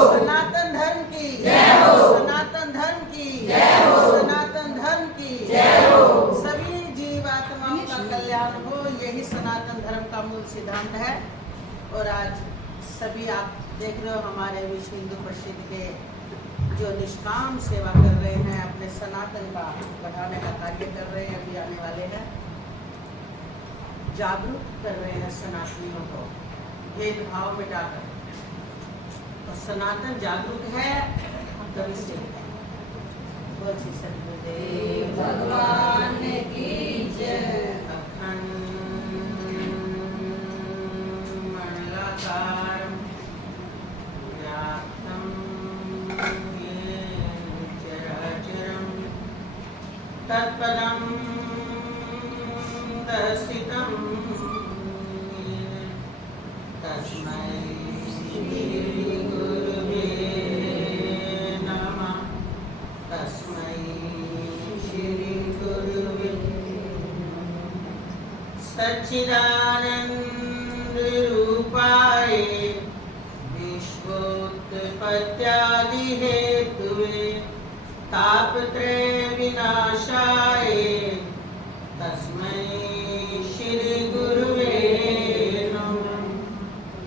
सनातन धर्म की जय हो, सनातन धर्म की जय हो, सनातन धर्म की जय हो। सभी जीवात्माओं का कल्याण हो, यही सनातन धर्म का मूल सिद्धांत है। और आज सभी आप देख रहे हो हमारे विश्व हिंदू परिषद के जो निष्काम सेवा कर रहे हैं, अपने सनातन का बढ़ाने का कार्य कर रहे हैं, अभी आने वाले हैं, जागरूक कर रहे हैं सनातनियों को भेदभाव मिटाकर। तो सनातन जागरूक है तभी से बोल श्री सतगुरुदेव भगवान की जय। अखंड मंडलाकारं व्याप्तं येन चराचरं तत्पदं दर्शितं येन तस्मै सच्चिदानंद रूपाय विश्वोत्पत्त्यादि हेतुवे तापत्रय विनाशाय तस्मै श्री गुरुवे नमः।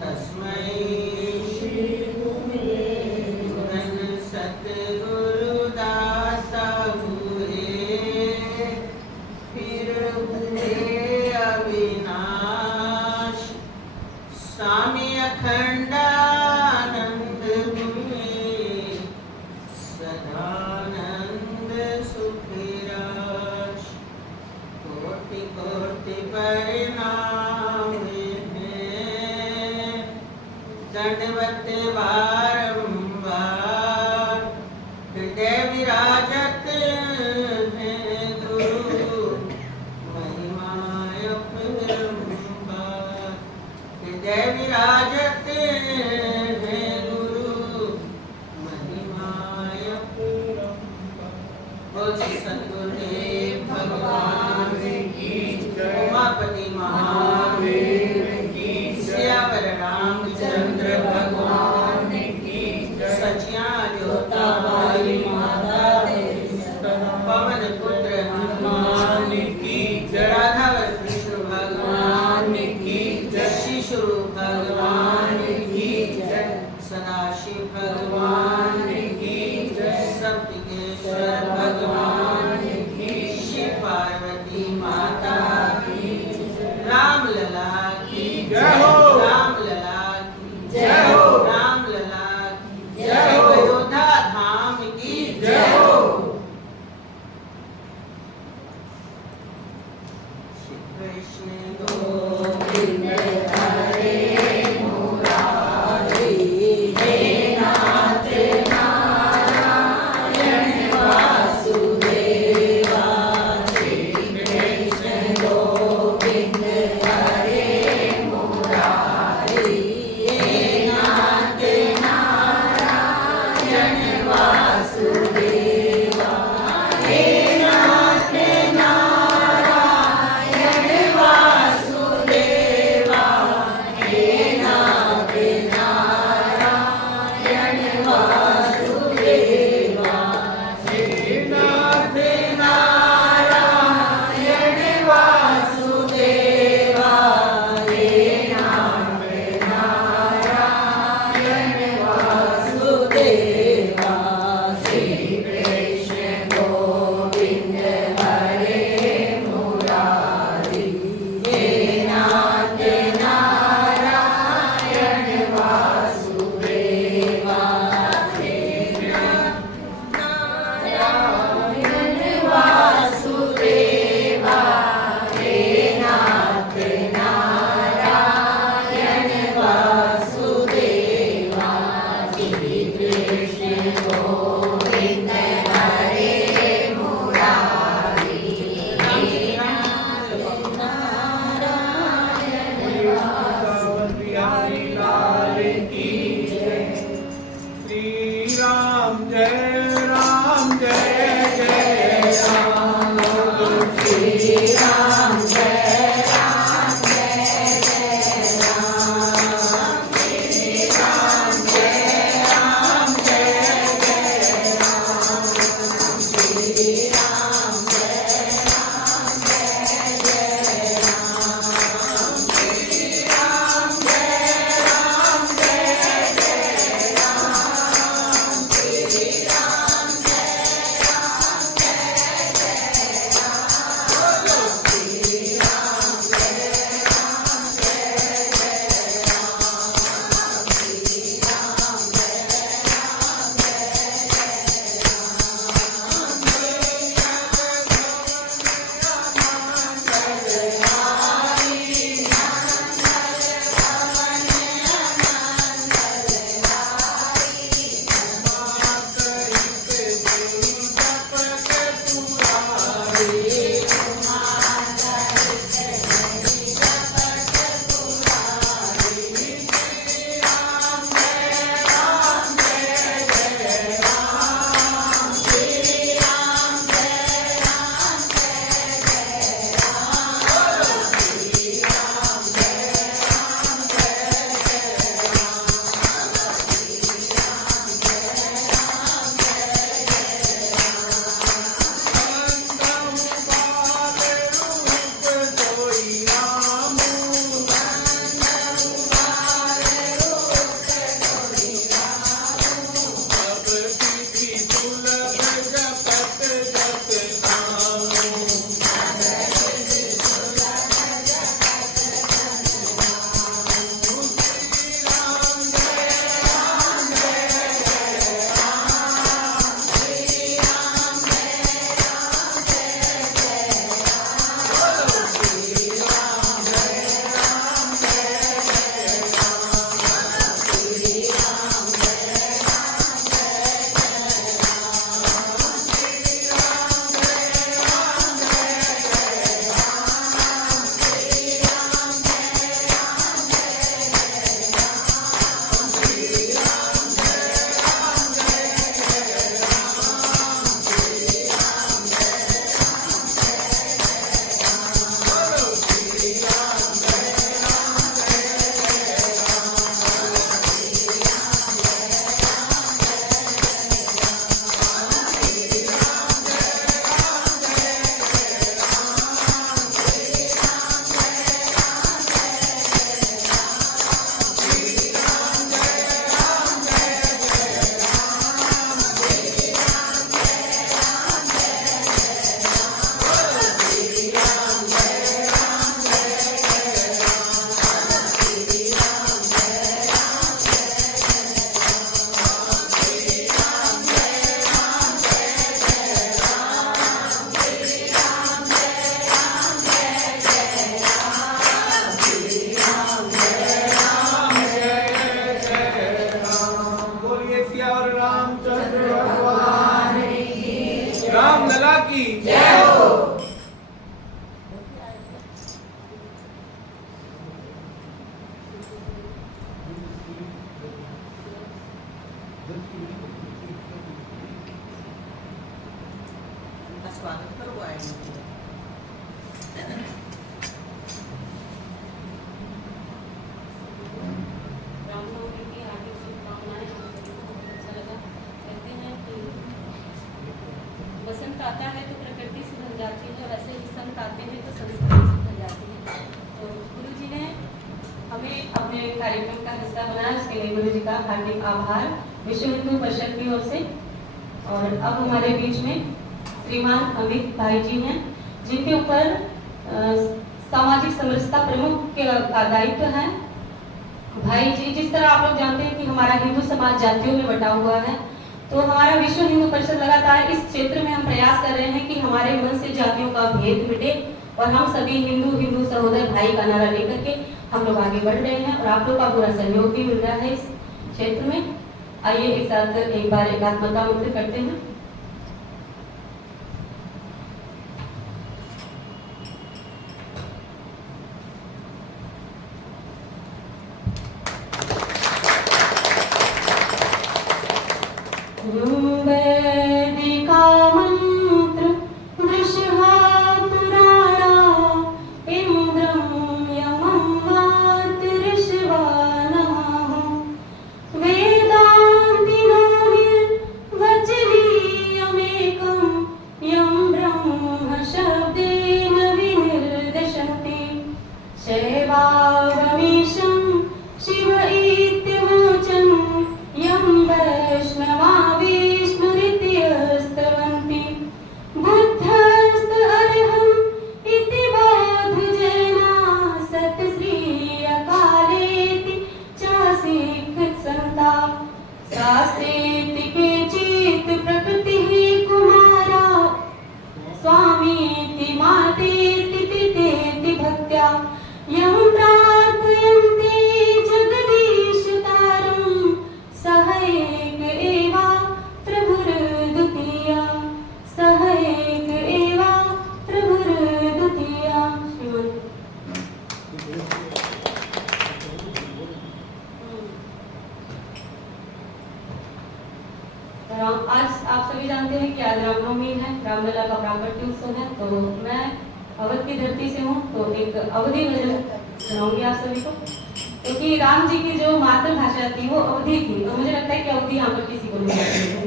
तस्मै श्री गुरुवे नमः। सतगुरु दाता हुए फिर हुए अविनाश, स्वामी अखंडानंद हुए सदानंद सुखराश। कोटि कोटि परिणाम हैं, दंडवत बारंबार हृदय विराजत हैं गुरु महिमाय अपरंपार। हृदय विराजत हैं गुरु महिमाय अपरंपार। बोल श्री सतगुरुदेव भगवान की जय। उमापति महादेव की जय। सियावर रामचंद्र भगवान की जय। सचिया जोता वाली माता तेरी पवन पुत्र हनुमान की जय। राघव कृष्ण भगवान की जय। शिशु भगवान की जय। सदाशिव भगवान की जय। सप्तकेश्वर भगवान की। शिव पार्वती माता की जय। रामलला की जय हो, रामलला की जय हो, रामलला की जय हो। अयोध्या धाम की जय हो। श्री कृष्ण गोविंद हरे मुरारी, हे नाथ स्वागत करवाएंगे। रामनवमी की हार्दिक शुभकामनाएं। बहुत अच्छा लगा। कहते हैं कि बसंत आता है तो प्रकृति सुधर जाती है और ऐसे ही संत आते हैं तो संस्कृति सुधर जाती है। तो गुरु जी ने हमें अपने कार्यक्रम का हिस्सा बनाया, उसके लिए गुरु जी का हार्दिक आभार विश्व हिंदू परिषद की ओर से। और अब हमारे बीच में श्रीमान अमित भाई जी हैं, जिनके ऊपर सामाजिक समरसता प्रमुख का दायित्व है। भाई जी, जिस तरह आप लोग जानते हैं कि हमारा हिंदू समाज जातियों में बटा हुआ है, तो हमारा विश्व हिंदू परिषद लगातार इस क्षेत्र में हम प्रयास कर रहे हैं कि हमारे मन से जातियों का भेद मिटे और हम सभी हिंदू हिंदू सहोदर भाई का नारा लेकर के हम लोग आगे बढ़ रहे हैं और आप लोग का पूरा सहयोग भी मिल रहा है इस क्षेत्र में। आइए एक साथ एक बार एकात्मता मंत्र करते हैं। वैदिका मंत्र दृशहा पुराणा इंद्रं यमं वातिरिश्वा नमः वेदान्तिनो निर्वचनीयमेकं यं ब्रह्म शब्देन विनिर्दिशन्ति शैवागमीशं शिव इत्यवोचन् यं वैष्णवा विष्णुरित्यस्तवन्ति बुद्धस्त अर्हम् इति बौद्धजना सत्श्री अकालेति चासीकृत्सन्ता शास्त्रेति केचित् प्रकृतिः कुमारा स्वामीति मातेति पितेति भक्त्या यं प्रार्थयन्ते जगदीशतारं सह एक एवा प्रभुर्द्वितीया सह एक एवा प्रभुर्द्वितीया। आज आप सभी जानते हैं कि आज रामनवमी है, रामलला का प्राकट्य उत्सव है। तो मैं अवध की धरती से हूँ, तो एक अवधी भजन सुनाऊंगी आप सभी को, क्योंकि राम जी की जो मातृभाषा थी वो अवधी थी, तो मुझे लगता है कि अवधी यहाँ पर किसी को नहीं आती है।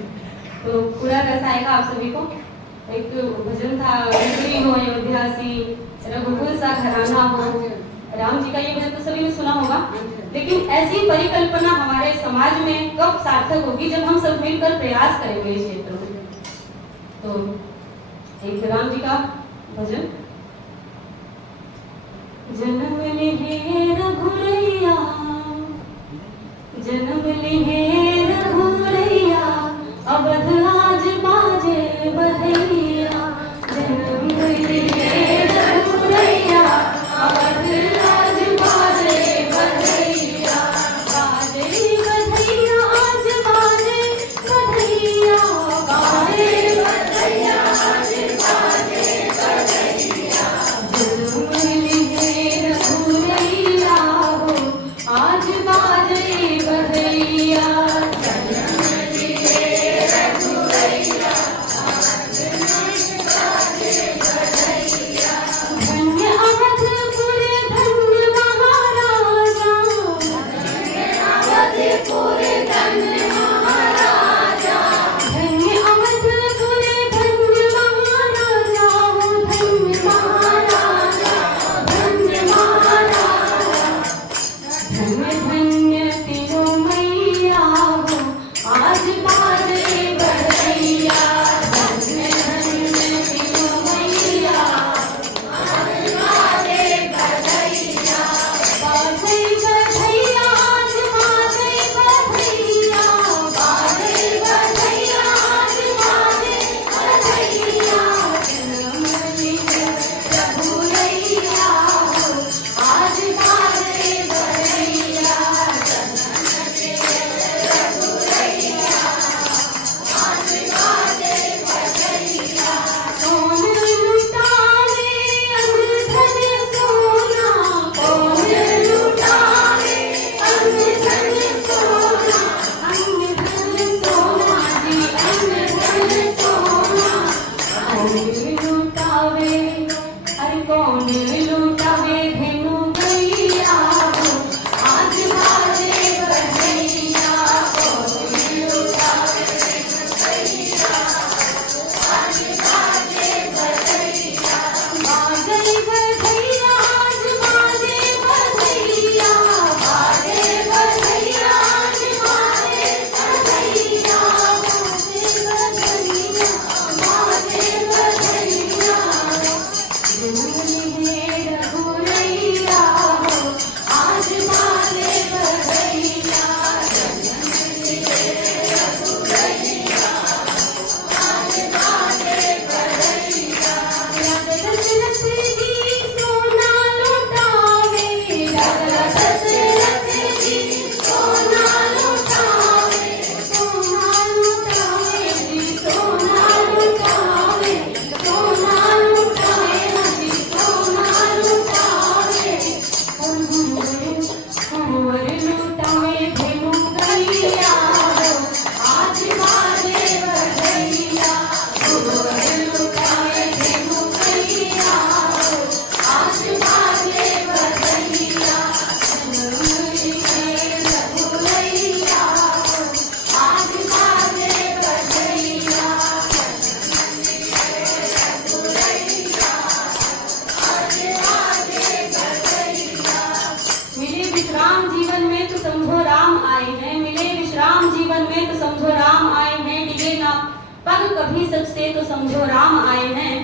तो पूरा रस आएगा आप सभी को। एक भजन था, विक्री हो अयोध्यासी रघुकुल सा घराना हो। राम जी का ये भजन तो सभी ने सुना होगा, लेकिन ऐसी परिकल्पना हमारे समाज में कब सार्थक होगी जब हम सब मिलकर प्रयास करेंगे इस क्षेत्र में। तो एक राम जी का भजन। जन्म लिहे रघुरैया, जन्म लिहे रघुरैया, अवध आज बाजे बधैया। जन्म लिहे रघुरैया, अवध आज बाजे बधैया। बाजे बधैया आज बाजे बधैया, बाजे बधैया आज बाजे बधैया। जन्म लिहे रघुरैया हो, आज बाजे बधैया। समझो राम आए हैं।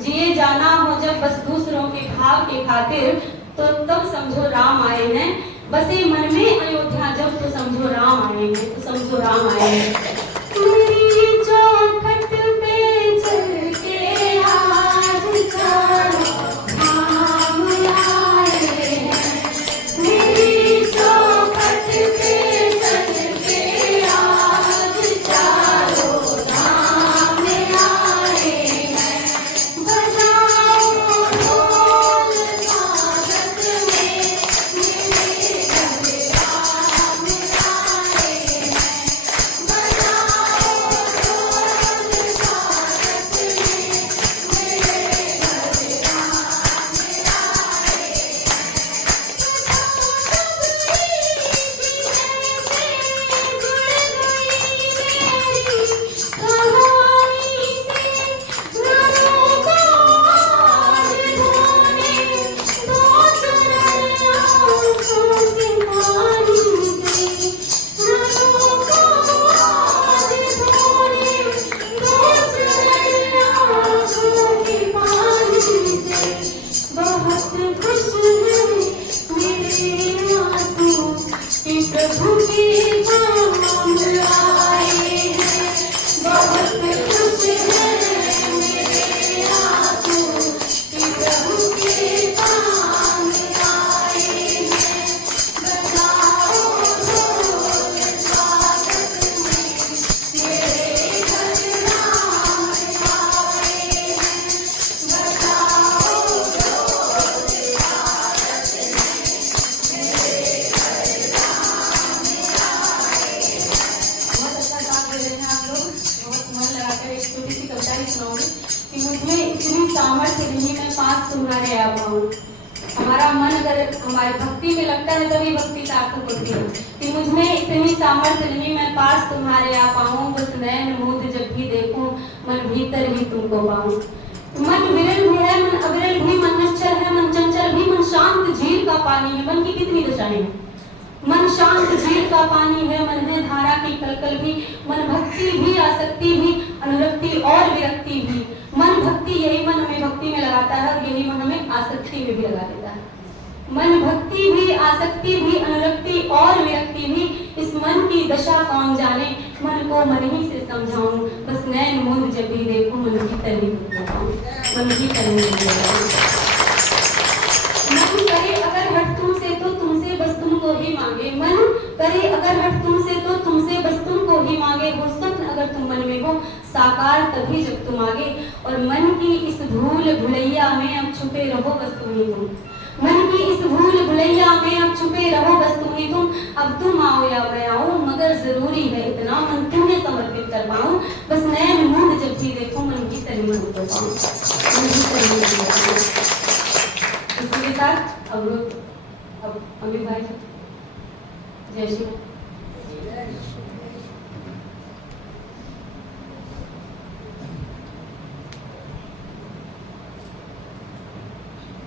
जिए जाना हो जब बस दूसरों के भाव के खातिर, तो तब समझो राम आए हैं। बसे मन में अयोध्या जब, तो समझो राम आए हैं, तो समझो राम आए हैं। मेरी चौखट पे चल के आज चारों धाम आए हैं। मेरी चौखट पे चल के आज चारों धाम आए हैं। बजाओ ढोल स्वागत में, मेरे घर राम आए हैं। बजाओ ढोल स्वागत में, मेरे घर राम आए बहुत खुश हैं मेरे आंसू कि प्रभु के काम आए हैं। बहुत खुश हैं मेरे आंसू कि प्रभु के काम आए हैं। बजाओ ढोल स्वागत में, मेरे घर राम आए हैं। बजाओ बहुत अच्छा काम कर रहे हैं आप लोग। बहुत मन लगाकर एक छोटी सी कविता ही सुनाऊंगी कि मुझमें इतनी सामर्थ्य नहीं मैं पास तुम्हारे आ पाऊँ। हमारा मन अगर हमारी भक्ति में लगता है तभी भक्ति सार्थक होती है। कि मुझमें इतनी सामर्थ्य नहीं मैं पास तुम्हारे आ पाऊँ। बस नैन मूंद जब भी देखूं मन भीतर ही तुमको पाऊँ। मन विरल भी है, मन अविरल भी, मन निश्चल है, मन चंचल भी, मन शांत झील का पानी है। मन की कितनी दशाएं हैं। मन शांत झील का पानी है, मन है धारा की कलकल भी, मन भक्ति भी, आसक्ति भी, अनुरक्ति और विरक्ति भी। मन भक्ति, यही मन हमें भक्ति में लगाता है और यही मन हमें आसक्ति में भी लगा देता है। मन भक्ति भी, आसक्ति भी, अनुरक्ति और विरक्ति भी। इस मन की दशा कौन जाने, मन को मन ही से समझाऊं। बस नैन मूंद जब भी देखूं मन की तरी पाऊं, मन की तरी। मन करे अगर हट तुमसे तो तुमसे बस तुमको ही मांगे। मन करे अगर हट तुमसे तो तुमसे बस तुमको ही मांगे। हो स्वप्न अगर तुम मन में हो साकार तभी जब तुम आगे। और मन की इस धूल भुलैया में अब छुपे रहो बस तुम ही तुम। मन की इस भूल भुलैया में अब छुपे रहो बस तुम ही तुम। अब तुम आओ या मैं आऊं, मगर जरूरी है इतना मन तुम्हें समर्पित कर पाऊं। बस नैन मूंद जब भी देखो मन की तरी मन को पाऊं, मन की तरी मन को पाऊं। इसके साथ अब अमित भाई जय श्री राम।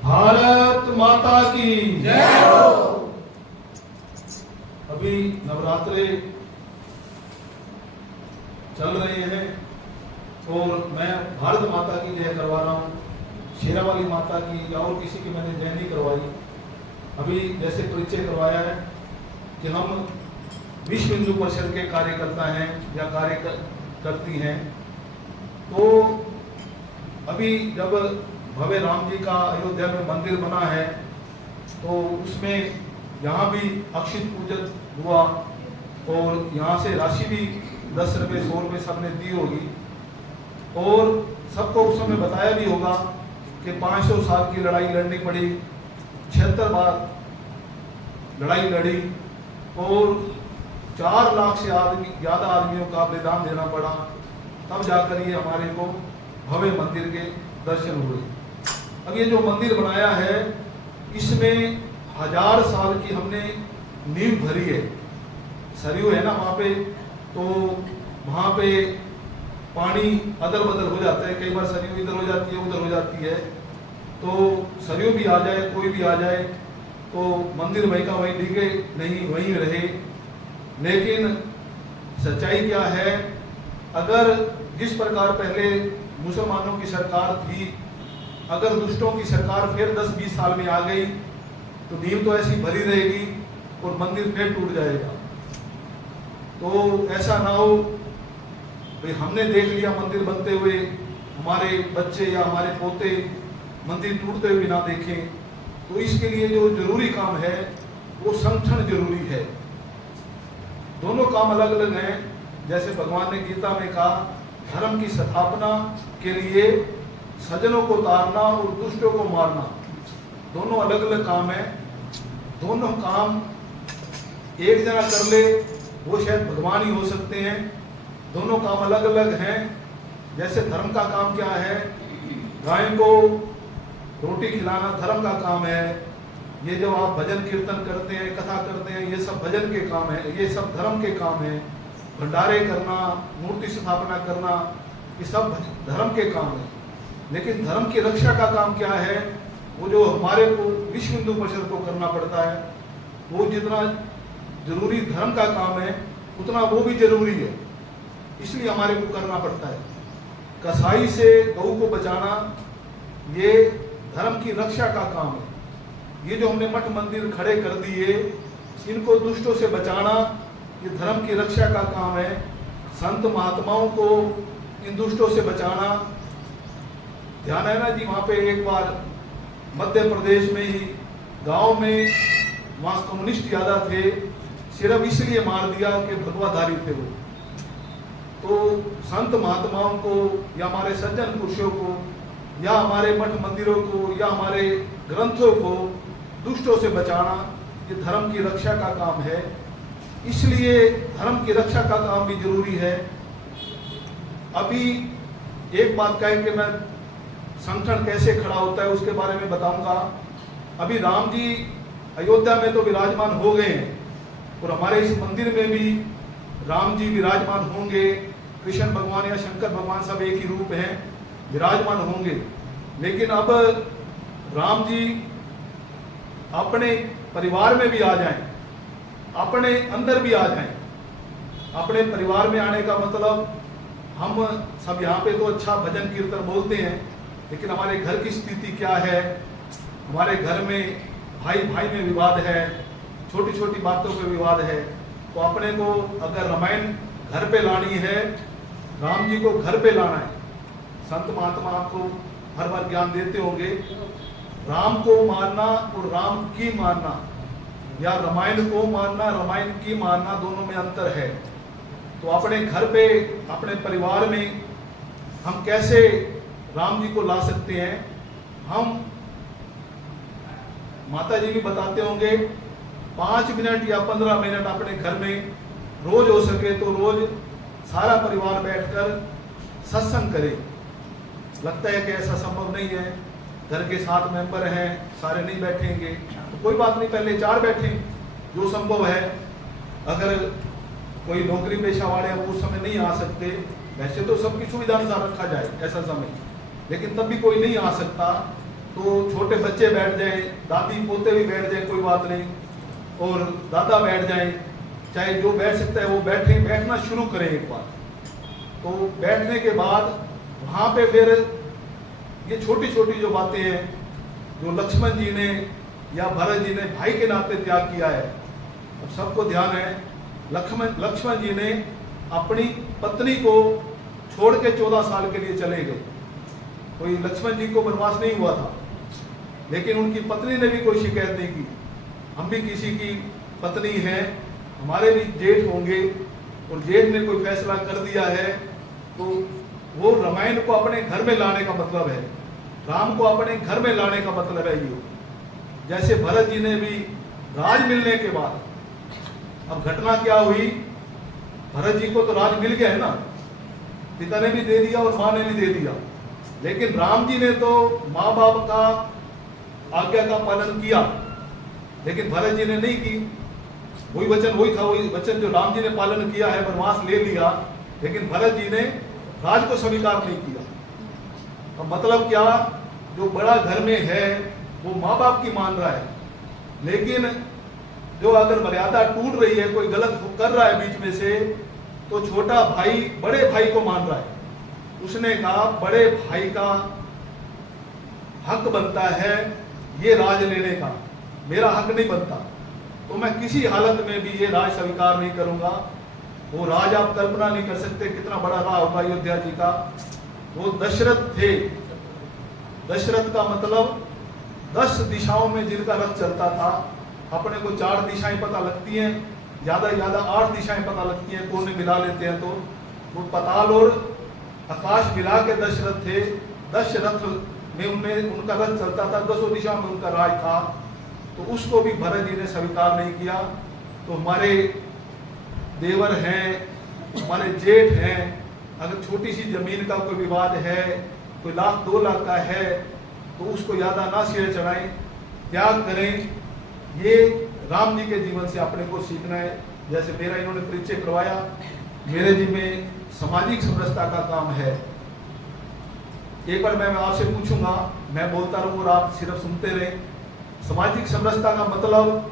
भारत माता की जय हो। अभी नवरात्रे चल रहे हैं और मैं भारत माता की जय करवा रहा हूँ। शेरा वाली माता की या और किसी की मैंने जय नहीं करवाई। अभी जैसे परिचय करवाया है कि हम विश्व हिंदू परिषद के कार्यकर्ता हैं या करती हैं। तो अभी जब भव्य राम जी का अयोध्या में मंदिर बना है तो उसमें यहाँ भी अक्षित पूजन हुआ और यहाँ से राशि भी 10 रुपये 100 रुपये सबने दी होगी। और सबको उस समय बताया भी होगा कि 500 साल की लड़ाई लड़नी पड़ी, 76 बार लड़ाई लड़ी और 4 लाख से ज़्यादा आदमियों का बलिदान देना पड़ा, तब जाकर ये हमारे को भव्य मंदिर के दर्शन हुए। अब ये जो मंदिर बनाया है इसमें 1000 साल की हमने नींव भरी है। सरयू है ना वहाँ पे, तो वहाँ पे पानी अदल बदल हो जाता है। कई बार सरयू इधर हो जाती है उधर हो जाती है, तो सरयू भी आ जाए कोई भी आ जाए तो मंदिर वहीं का वहीं डिगे नहीं, वहीं रहे। लेकिन सच्चाई क्या है, अगर जिस प्रकार पहले मुसलमानों की सरकार थी, अगर दुष्टों की सरकार फिर 10-20 साल में आ गई तो नींव तो ऐसी भरी रहेगी और मंदिर फिर टूट जाएगा। तो ऐसा ना हो भाई हमने देख लिया मंदिर बनते हुए, हमारे बच्चे या हमारे पोते मंदिर टूटते हुए ना देखें। तो इसके लिए जो जरूरी काम है वो संगठन जरूरी है। दोनों काम अलग अलग हैं। जैसे भगवान ने गीता में कहा, धर्म की स्थापना के लिए सज्जनों को तारना और दुष्टों को मारना, दोनों अलग अलग काम है। दोनों काम एक जना कर ले वो शायद भगवान ही हो सकते हैं। दोनों काम अलग अलग हैं। जैसे धर्म का काम क्या है, गाय को रोटी खिलाना धर्म का काम है। ये जो आप भजन कीर्तन करते हैं, कथा करते हैं, ये सब भजन के काम है, ये सब धर्म के काम है। भंडारे करना, मूर्ति स्थापना करना, ये सब धर्म के काम है। लेकिन धर्म की रक्षा का काम क्या है, वो जो हमारे को विश्व हिंदू परिषद को करना पड़ता है, वो जितना जरूरी धर्म का काम है उतना वो भी जरूरी है, इसलिए हमारे को करना पड़ता है। कसाई से गऊ को बचाना ये धर्म की रक्षा का काम है। ये जो हमने मठ मंदिर खड़े कर दिए, इनको दुष्टों से बचाना ये धर्म की रक्षा का काम है। संत महात्माओं को इन दुष्टों से बचाना। ध्यान है ना जी, वहाँ पे एक बार मध्य प्रदेश में ही गांव में वहाँ कम्युनिस्ट ज्यादा थे, सिर्फ इसलिए मार दिया कि भगवाधारी थे वो। तो संत महात्माओं को या हमारे सज्जन पुरुषों को या हमारे मठ मंदिरों को या हमारे ग्रंथों को दुष्टों से बचाना ये धर्म की रक्षा का काम है। इसलिए धर्म की रक्षा का काम भी जरूरी है। अभी एक बात कह के मैं संगठन कैसे खड़ा होता है उसके बारे में बताऊंगा। अभी राम जी अयोध्या में तो विराजमान हो गए हैं और हमारे इस मंदिर में भी राम जी विराजमान होंगे। कृष्ण भगवान या शंकर भगवान सब एक ही रूप हैं, विराजमान होंगे। लेकिन अब राम जी अपने परिवार में भी आ जाएं, अपने अंदर भी आ जाएं। अपने परिवार में आने का मतलब हम सब यहाँ पे तो अच्छा भजन कीर्तन बोलते हैं, लेकिन हमारे घर की स्थिति क्या है। हमारे घर में भाई भाई में विवाद है, छोटी छोटी बातों पे विवाद है। तो अपने को अगर रामायण घर पे लानी है, राम जी को घर पे लाना है। संत महात्मा आपको हर बार ज्ञान देते होंगे, राम को मानना और राम की मानना या रामायण को मानना रामायण की मानना, दोनों में अंतर है। तो अपने घर पे अपने परिवार में हम कैसे राम जी को ला सकते हैं। हम माता जी भी बताते होंगे 5 मिनट या 15 मिनट अपने घर में रोज हो सके तो रोज सारा परिवार बैठकर सत्संग करें। लगता है कि ऐसा संभव नहीं है, घर के 7 मेंबर हैं, सारे नहीं बैठेंगे, तो कोई बात नहीं, पहले 4 बैठें जो संभव है। अगर कोई नौकरी पेशा वाले हैं वो उस समय नहीं आ सकते, वैसे तो सबकी सुविधा अनुसार रखा जाए ऐसा समय, लेकिन तब भी कोई नहीं आ सकता तो छोटे बच्चे बैठ जाएं, दादी पोते भी बैठ जाएं, कोई बात नहीं, और दादा बैठ जाएं, चाहे जो बैठ सकता है वो बैठे, बैठना शुरू करें एक बार। तो बैठने के बाद वहाँ पे फिर ये छोटी छोटी जो बातें हैं जो लक्ष्मण जी ने या भरत जी ने भाई के नाते त्याग किया है। अब सबको ध्यान है, लक्ष्मण जी ने अपनी पत्नी को छोड़ के 14 साल के लिए चले गए। कोई लक्ष्मण जी को वनवास नहीं हुआ था, लेकिन उनकी पत्नी ने भी कोई शिकायत नहीं की। हम भी किसी की पत्नी हैं, हमारे भी जेठ होंगे, और जेठ ने कोई फैसला कर दिया है तो वो रामायण को अपने घर में लाने का मतलब है, राम को अपने घर में लाने का मतलब है ये। जैसे भरत जी ने भी राज मिलने के बाद, अब घटना क्या हुई, भरत जी को तो राज मिल गया है ना, पिता ने भी दे दिया और माँ ने भी दे दिया, लेकिन राम जी ने तो माँ बाप का आज्ञा का पालन किया, लेकिन भरत जी ने नहीं की। वही वचन वही था, वही वचन जो राम जी ने पालन किया है, वनवास ले लिया, लेकिन भरत जी ने राज को स्वीकार नहीं किया। अब मतलब क्या, जो बड़ा घर में है वो माँ बाप की मान रहा है, लेकिन जो अगर मर्यादा टूट रही है, कोई गलत कर रहा है बीच में से, तो छोटा भाई बड़े भाई को मान रहा है। उसने कहा बड़े भाई का हक बनता है ये राज लेने का, मेरा हक नहीं बनता, तो मैं किसी हालत में भी ये राज स्वीकार नहीं करूंगा। वो राज आप कल्पना नहीं कर सकते कितना बड़ा रहा होगा अयोध्या जी का। वो दशरथ थे। दशरथ का मतलब 10 दिशाओं में जिनका रथ चलता था। अपने को 4 दिशाएं पता लगती हैं, ज्यादा से ज्यादा 8 दिशाएं पता लगती हैं, कोने मिला लेते हैं तो वो पताल और आकाश मिला के दशरथ थे। 10 रथ में उनका रथ चलता था, 10 दिशा में उनका राज था। तो उसको भी भरत जी ने स्वीकार नहीं किया। तो हमारे देवर हैं, हमारे जेठ हैं, अगर छोटी सी जमीन का कोई विवाद है, कोई लाख 2 लाख का है, तो उसको ज्यादा ना सिरे चढ़ाएं, त्याग करें। ये राम जी के जीवन से अपने को सीखना है। जैसे मेरा इन्होंने परिचय करवाया, मेरे जी में सामाजिक समरसता का काम है। एक बार मैं आपसे पूछूंगा, मैं बोलता रहूं और आप सिर्फ सुनते रहें। सामाजिक समरसता का मतलब,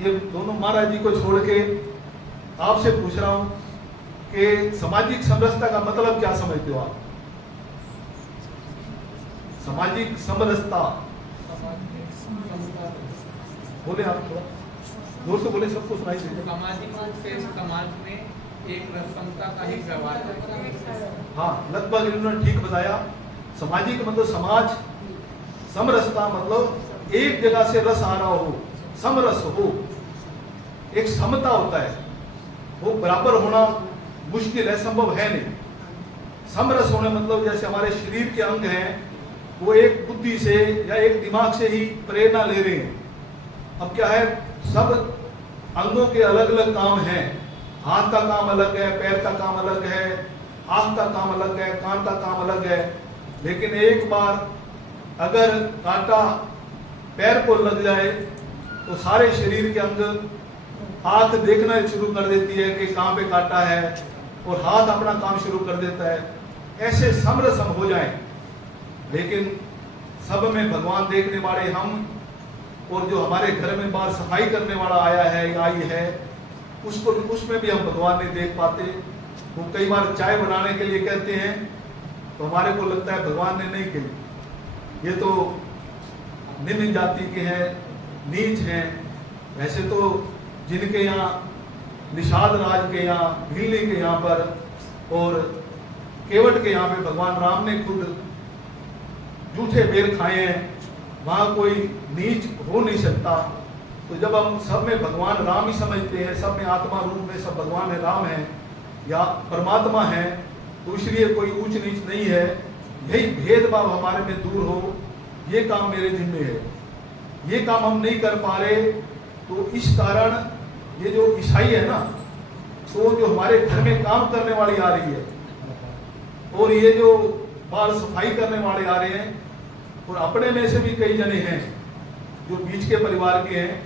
ये दोनों महाराज जी को छोड़ के आपसे पूछ रहा हूं कि सामाजिक समरसता का मतलब क्या समझते हो आप? सामाजिक समरसता बोले आप, थोड़ा जोर से बोले, सबको सुनाई दे। सामाजिक रूप से समाज में एक समता का ही व्यवहार है। हाँ, लगभग इन्होंने ठीक बताया। सामाजिक मतलब समाज, समरसता मतलब एक जगह से रस आ रहा हो, समरस हो, एक समता होता है। वो बराबर होना मुश्किल है, संभव है नहीं। समरस होने मतलब जैसे हमारे शरीर के अंग हैं, वो एक बुद्धि से या एक दिमाग से ही प्रेरणा ले रहे हैं। अब क्या है, सब अंगों के अलग अलग काम हैं। हाथ का काम अलग है, पैर का काम अलग है, आंख का काम अलग है, कान का काम अलग है। लेकिन एक बार अगर कांटा पैर को लग जाए तो सारे शरीर के अंग, आंख देखना शुरू कर देती है कि कहाँ पे कांटा है, और हाथ अपना काम शुरू कर देता है। ऐसे समरस हम हो जाएं। लेकिन सब में भगवान देखने वाले हम, और जो हमारे घर में बाहर सफाई करने वाला आया है, आई है, उसको उसमें भी हम भगवान नहीं देख पाते। वो कई बार चाय बनाने के लिए कहते हैं तो हमारे को लगता है भगवान ने नहीं कही, ये तो निम्न जाति के हैं, नीच हैं। वैसे तो जिनके यहाँ निषाद राज के यहाँ, भिल्ली के यहाँ पर और केवट के यहाँ पे भगवान राम ने खुद जूठे बेर खाए हैं, वहाँ कोई नीच हो नहीं सकता। तो जब हम सब में भगवान राम ही समझते हैं, सब में आत्मा रूप में सब भगवान है, राम है या परमात्मा है, तो इसलिए कोई ऊंच नीच नहीं है। यही भेदभाव हमारे में दूर हो, ये काम मेरे जिम्मे है। ये काम हम नहीं कर पा रहे, तो इस कारण ये जो ईसाई है ना, तो जो हमारे घर में काम करने वाली आ रही है, और ये जो बाल सफाई करने वाले आ रहे हैं, और अपने में से भी कई जने हैं जो बीच के परिवार के हैं,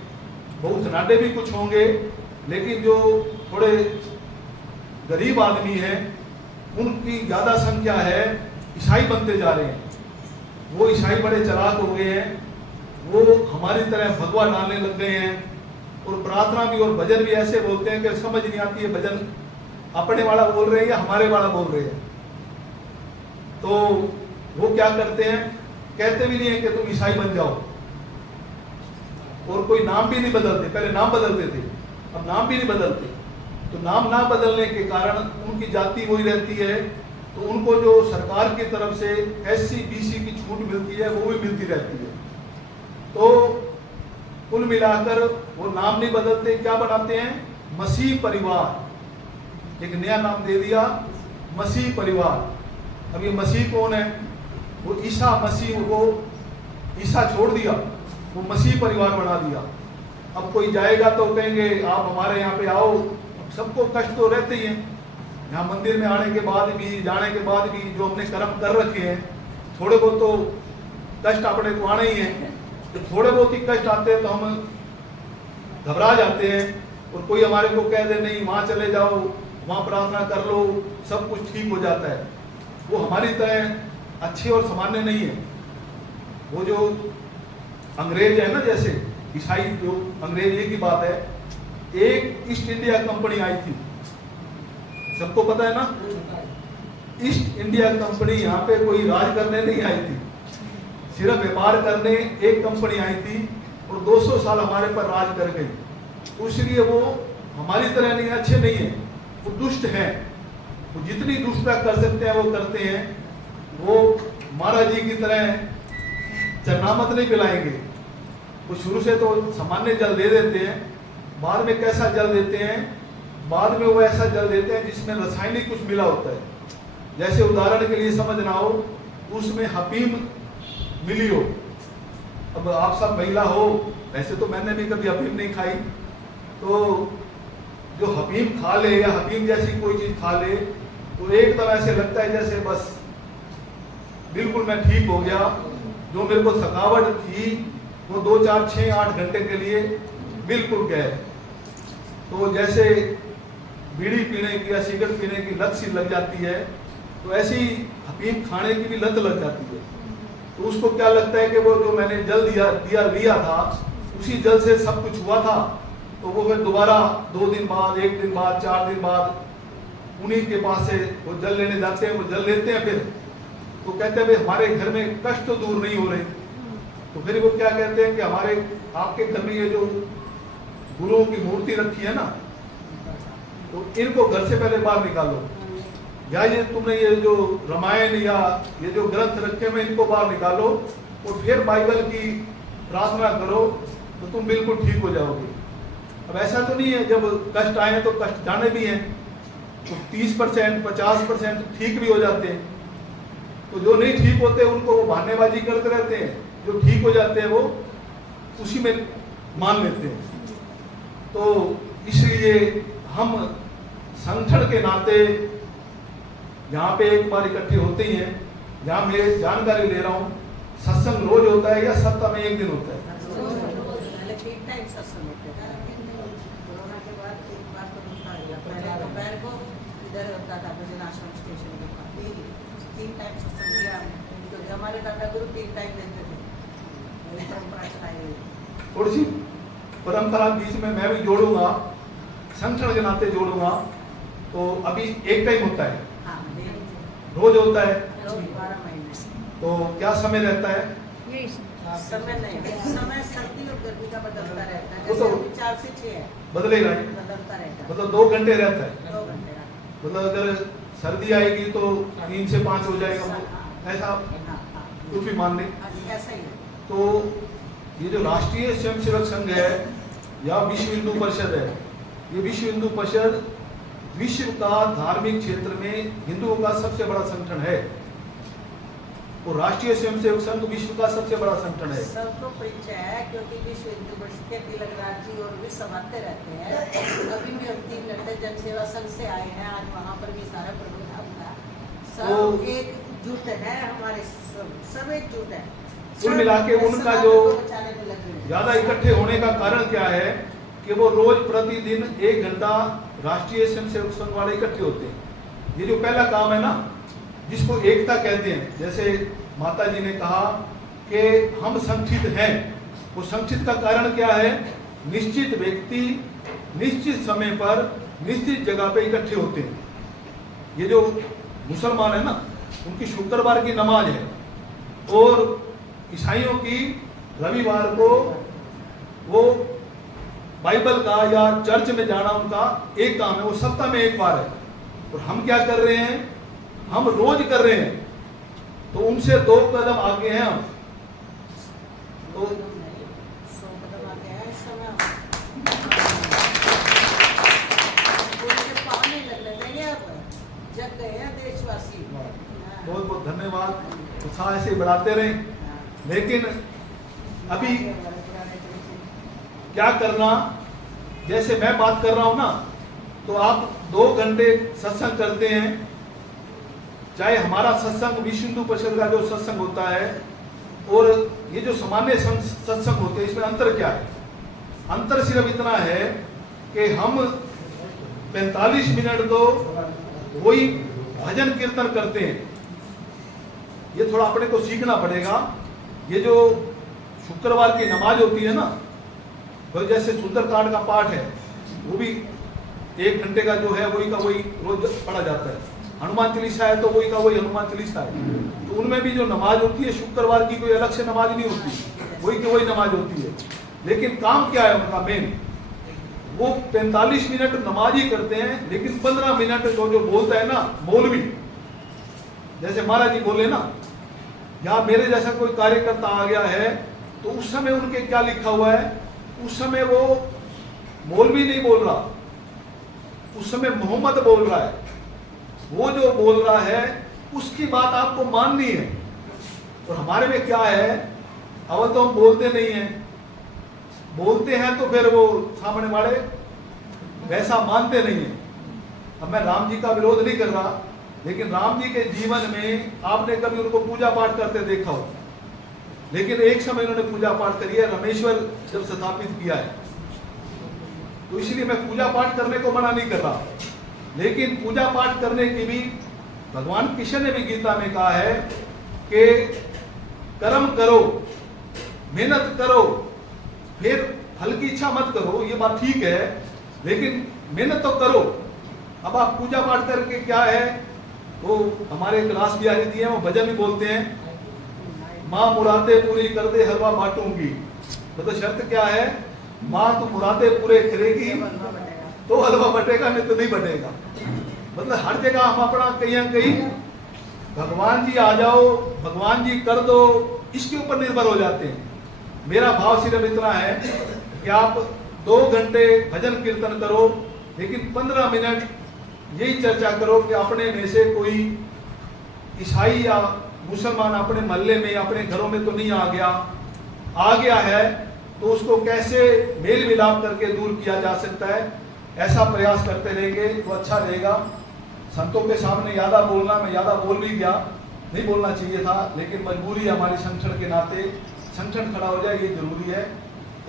बहुत धनाढ्य भी कुछ होंगे, लेकिन जो थोड़े गरीब आदमी हैं, उनकी ज्यादा संख्या है, ईसाई बनते जा रहे हैं। वो ईसाई बड़े चालाक हो गए हैं, वो हमारी तरह भगवा डालने लग गए हैं, और प्रार्थना भी और भजन भी ऐसे बोलते हैं कि समझ नहीं आती है भजन अपने वाला बोल रहे हैं या हमारे वाला बोल रहे हैं। तो वो क्या करते हैं, कहते भी नहीं है कि तुम ईसाई बन जाओ, और कोई नाम भी नहीं बदलते। पहले नाम बदलते थे, अब नाम भी नहीं बदलते। तो नाम ना बदलने के कारण उनकी जाति वही रहती है, तो उनको जो सरकार की तरफ से SC BC की छूट मिलती है वो भी मिलती रहती है। तो कुल मिलाकर वो नाम नहीं बदलते, क्या बनाते हैं, मसीह परिवार। एक नया नाम दे दिया, मसीह परिवार। अब ये मसीह कौन है, वो ईसा मसीह, वो ईसा छोड़ दिया, वो मसीह परिवार बना दिया। अब कोई जाएगा तो कहेंगे आप हमारे यहाँ पे आओ। सबको कष्ट तो रहते ही हैं, यहाँ मंदिर में आने के बाद भी, जाने के बाद भी जो हमने कर्म कर रखे हैं, थोड़े बहुत तो कष्ट अपने को आने ही हैं। तो थोड़े बहुत ही कष्ट आते हैं तो हम घबरा जाते हैं, और कोई हमारे को कह दे नहीं वहाँ चले जाओ, वहाँ प्रार्थना कर लो, सब कुछ ठीक हो जाता है। वो हमारी तरह अच्छे और सामान्य नहीं है। वो जो अंग्रेज है ना, जैसे ईसाई जो अंग्रेज, एक ही बात है, एक ईस्ट इंडिया कंपनी आई थी, सबको पता है ना। ईस्ट इंडिया कंपनी यहाँ पे कोई राज करने नहीं आई थी, सिर्फ व्यापार करने एक कंपनी आई थी और 200 साल हमारे पर राज कर गई। इसलिए वो हमारी तरह नहीं, अच्छे नहीं है, वो दुष्ट हैं। वो जितनी दुष्टता कर सकते हैं वो करते हैं। वो महाराज जी की तरह चरनामत नहीं पिलाएंगे। वो शुरू से तो सामान्य जल दे देते हैं, बाद में कैसा जल देते हैं, बाद में वो ऐसा जल देते हैं जिसमें रासायनिक कुछ मिला होता है। जैसे उदाहरण के लिए समझना हो, उसमें हफीम मिली हो। अब आप सब महिला हो, वैसे तो मैंने भी कभी हफीम नहीं खाई, तो जो हफीम खा ले या हफीम जैसी कोई चीज खा ले तो एकदम ऐसे लगता है जैसे बस बिल्कुल मैं ठीक हो गया। जो मेरे को थकावट थी वो 2, 4, 6, 8 घंटे के लिए बिल्कुल गए। तो जैसे बीड़ी पीने की या सिगरेट पीने की लत सी लग जाती है, तो ऐसी हफीम खाने की भी लत लग जाती है। तो उसको क्या लगता है कि वो जो मैंने जल लिया था उसी जल से सब कुछ हुआ था, तो वो फिर दोबारा 2 दिन बाद, 1 दिन बाद, 4 दिन बाद उन्हीं के पास से वो जल लेने जाते हैं। वो जल लेते हैं, फिर तो कहते हैं भाई हमारे घर में कष्ट तो दूर नहीं हो रहे। तो फिर वो क्या कहते हैं कि हमारे आपके घर में ये जो गुरुओं की मूर्ति रखी है ना, तो इनको घर से पहले बाहर निकालो, या ये तुमने ये जो रामायण या ये जो ग्रंथ रखे हैं इनको बाहर निकालो और फिर बाइबल की प्रार्थना करो तो तुम बिल्कुल ठीक हो जाओगे। अब ऐसा तो नहीं है जब कष्ट आए तो कष्ट जाने भी हैं, तो 30%, 50% ठीक भी हो जाते हैं। तो जो नहीं ठीक होते उनको वो बहानेबाजी करते रहते हैं, जो ठीक हो जाते हैं वो उसी में मान लेते हैं। तो इसलिए हम संगठन के नाते यहाँ पे एक बार इकट्ठे होते ही हैं। यहाँ मैं जानकारी ले रहा हूँ, सत्संग रोज होता है या सप्ताह में 1 दिन होता है? पहले 3 टाइम सत्संग होते थे। कोरोना के बाद एक बार तो होता है, पहले दोपहर को इधर होता था भजन आश्रम स्टेशन के पास। 3 टाइम सत्संग किया, तो हमारे दादा गुरु 3 टाइम देते थे। वही परंपरा चलाई हुई। थोड़ी सी परंपरा बीच में मैं भी जोड़ूंगा, संगठन के नाते जोड़ूंगा। तो अभी 1 टाइम होता है, हाँ, रोज होता है। रोज 12 महीने। तो क्या समय रहता है? समय नहीं, समय सर्दी और गर्मी का बदलता रहता है। वो तो जैसे अभी 4 से 6 है, बदलेगा ही, बदलता रहता है। मतलब 2 घंटे रहता है। 2 घंटे का। मतलब अगर सर्दी आएगी तो 3 से 5 हो जाएगा, ऐसा आप हाँ, हाँ, कुछ भी मान लें। हाँ, ऐसा ही है। तो ये जो राष्ट्रीय स्वयंसेवक संघ है या विश्व हिंदू परिषद है, ये विश्व हिंदू परिषद विश्व का धार्मिक क्षेत्र में हिंदुओं का सबसे बड़ा संगठन है। और राष्ट्रीय स्वयंसेवक संघ विश्व का सबसे बड़ा संगठन है। सबको परिचय है, क्योंकि विश्व हिंदू परिषद के तिलक राज जी और भी समाते रहते हैं। अभी भी हम 3 घंटे जनसेवा संघ से आए हैं, आज वहाँ पर भी सारा प्रोग्राम था। सब एकजुट है, हमारे सब एकजुट है। कुल मिला के उनका जो ज्यादा इकट्ठे होने का कारण क्या है कि वो रोज प्रतिदिन 1 घंटा राष्ट्रीय स्वयंसेवक संघ वाले इकट्ठे होते हैं। ये जो पहला काम है ना, जिसको एकता कहते हैं, जैसे माता जी ने कहा कि हम संगठित हैं, वो संगठित का कारण क्या है? निश्चित व्यक्ति निश्चित समय पर निश्चित जगह पे इकट्ठे होते हैं। ये जो मुसलमान है ना, उनकी शुक्रवार की नमाज है और ईसाइयों की रविवार को वो बाइबल का या चर्च में जाना उनका एक काम है, वो सप्ताह में 1 बार है। और हम क्या कर रहे हैं? हम रोज कर रहे हैं, तो उनसे 2 कदम आगे हैं हम। तो 100 कदम आगे हैं इस समय। उनके पानी लगने देंगे, अब जग गए हैं देशवासी। बहुत बहुत धन्यवाद, उत्साह ऐसे बढ़ाते रहें। लेकिन अभी क्या करना, जैसे मैं बात कर रहा हूं ना, तो आप 2 घंटे सत्संग करते हैं। चाहे हमारा सत्संग विश्व हिंदू परिषद का जो सत्संग होता है और ये जो सामान्य सत्संग होते हैं, इसमें अंतर क्या है? अंतर सिर्फ इतना है कि हम 45 मिनट तो वही भजन कीर्तन करते हैं। ये थोड़ा अपने को सीखना पड़ेगा। ये जो शुक्रवार की नमाज होती है ना, वो जैसे सुंदरकांड का पाठ है, वो भी 1 घंटे का जो है वही का वही रोज पढ़ा जाता है। हनुमान चालीसा है तो वही का वही हनुमान चालीसा है। तो उनमें भी जो नमाज होती है शुक्रवार की कोई अलग से नमाज नहीं होती, वही की वही नमाज होती है। लेकिन काम क्या है उनका मेन, वो 45 मिनट नमाज ही करते हैं, लेकिन 15 मिनट जो बोलता है ना मौलवी, जैसे महाराज जी बोले ना, या मेरे जैसा कोई कार्यकर्ता आ गया है तो उस समय उनके क्या लिखा हुआ है, उस समय वो मौलवी नहीं बोल रहा, उस समय मोहम्मद बोल रहा है। वो जो बोल रहा है उसकी बात आपको माननी है। और हमारे में क्या है, अवल तो हम बोलते नहीं हैं, बोलते हैं तो फिर वो सामने वाले वैसा मानते नहीं है। अब मैं राम जी का विरोध नहीं कर रहा, लेकिन राम जी के जीवन में आपने कभी उनको पूजा पाठ करते देखा हो, लेकिन एक समय उन्होंने पूजा पाठ करी है, रामेश्वर जब स्थापित किया है, तो इसलिए मैं पूजा पाठ करने को मना नहीं कर रहा। लेकिन पूजा पाठ करने की भी भगवान कृष्ण ने भी गीता में कहा है कि कर्म करो, मेहनत करो, फिर फल की इच्छा मत करो, ये बात ठीक है, लेकिन मेहनत तो करो। अब आप पूजा पाठ करके क्या है, वो हमारे क्लास भी आ रही है, वो भजन भी बोलते हैं, माँ मुरादे पूरी कर दे हलवा बांटूंगी। तो शर्त क्या है, माँ तो मुरादे पूरे करेगी तो हलवा बटेगा, नहीं तो नहीं बटेगा। मतलब हर जगह हम अपना कहीं ना कहीं भगवान जी आ जाओ, भगवान जी कर दो, इसके ऊपर निर्भर हो जाते हैं। मेरा भाव सिर्फ इतना है कि आप 2 घंटे भजन कीर्तन करो, लेकिन 15 मिनट यही चर्चा करो कि अपने में से कोई ईसाई या मुसलमान अपने मोहल्ले में, अपने घरों में तो नहीं आ गया है, तो उसको कैसे मेल मिलाप करके दूर किया जा सकता है। ऐसा प्रयास करते रहेंगे तो अच्छा रहेगा। संतों के सामने ज़्यादा बोलना, मैं ज़्यादा बोल भी गया, नहीं बोलना चाहिए था, लेकिन मजबूरी हमारे संगठन के नाते, संगठन खड़ा हो जाए ये जरूरी है।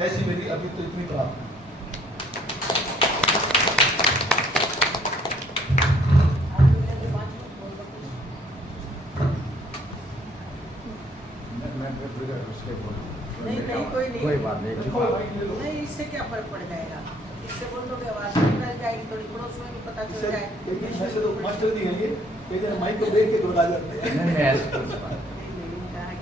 ऐसी मेरी अभी तो इतनी प्रार्थना। नहीं कोई बात नहीं, इससे क्या फर्क पड़ जाएगा, इससे बोल दो आवाज निकल जाएगी, थोड़ी पड़ोस में भी पता चल जाए। मास्टर जी हैं ये माइक को देख के घबरा जाते हैं।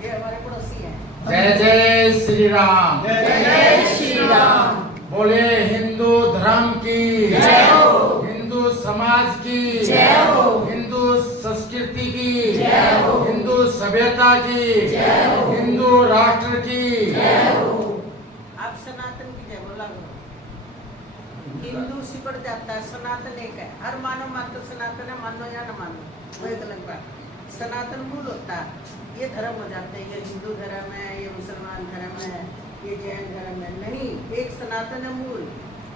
ये हमारे पड़ोसी हैं। जय जय श्री राम, जय श्री राम। बोले हिंदू धर्म की जय हो, हिंदू समाज की जय हो, हिंदू संस्कृति की जय हो, हिंदू सभ्यता की जय हो, हिंदू राष्ट्र की जय हो। आप सनातन की जय बोला करो। हिंदू सिकुड़ जाता है, सनातन एक है, हर मानव मात्र सनातन है, मानो या न मानो, वो एक अलग बात। सनातन मूल होता है, ये धर्म हो जाते हैं, ये हिंदू धर्म है, ये मुसलमान धर्म है, ये जैन धर्म है, नहीं, एक सनातन है मूल,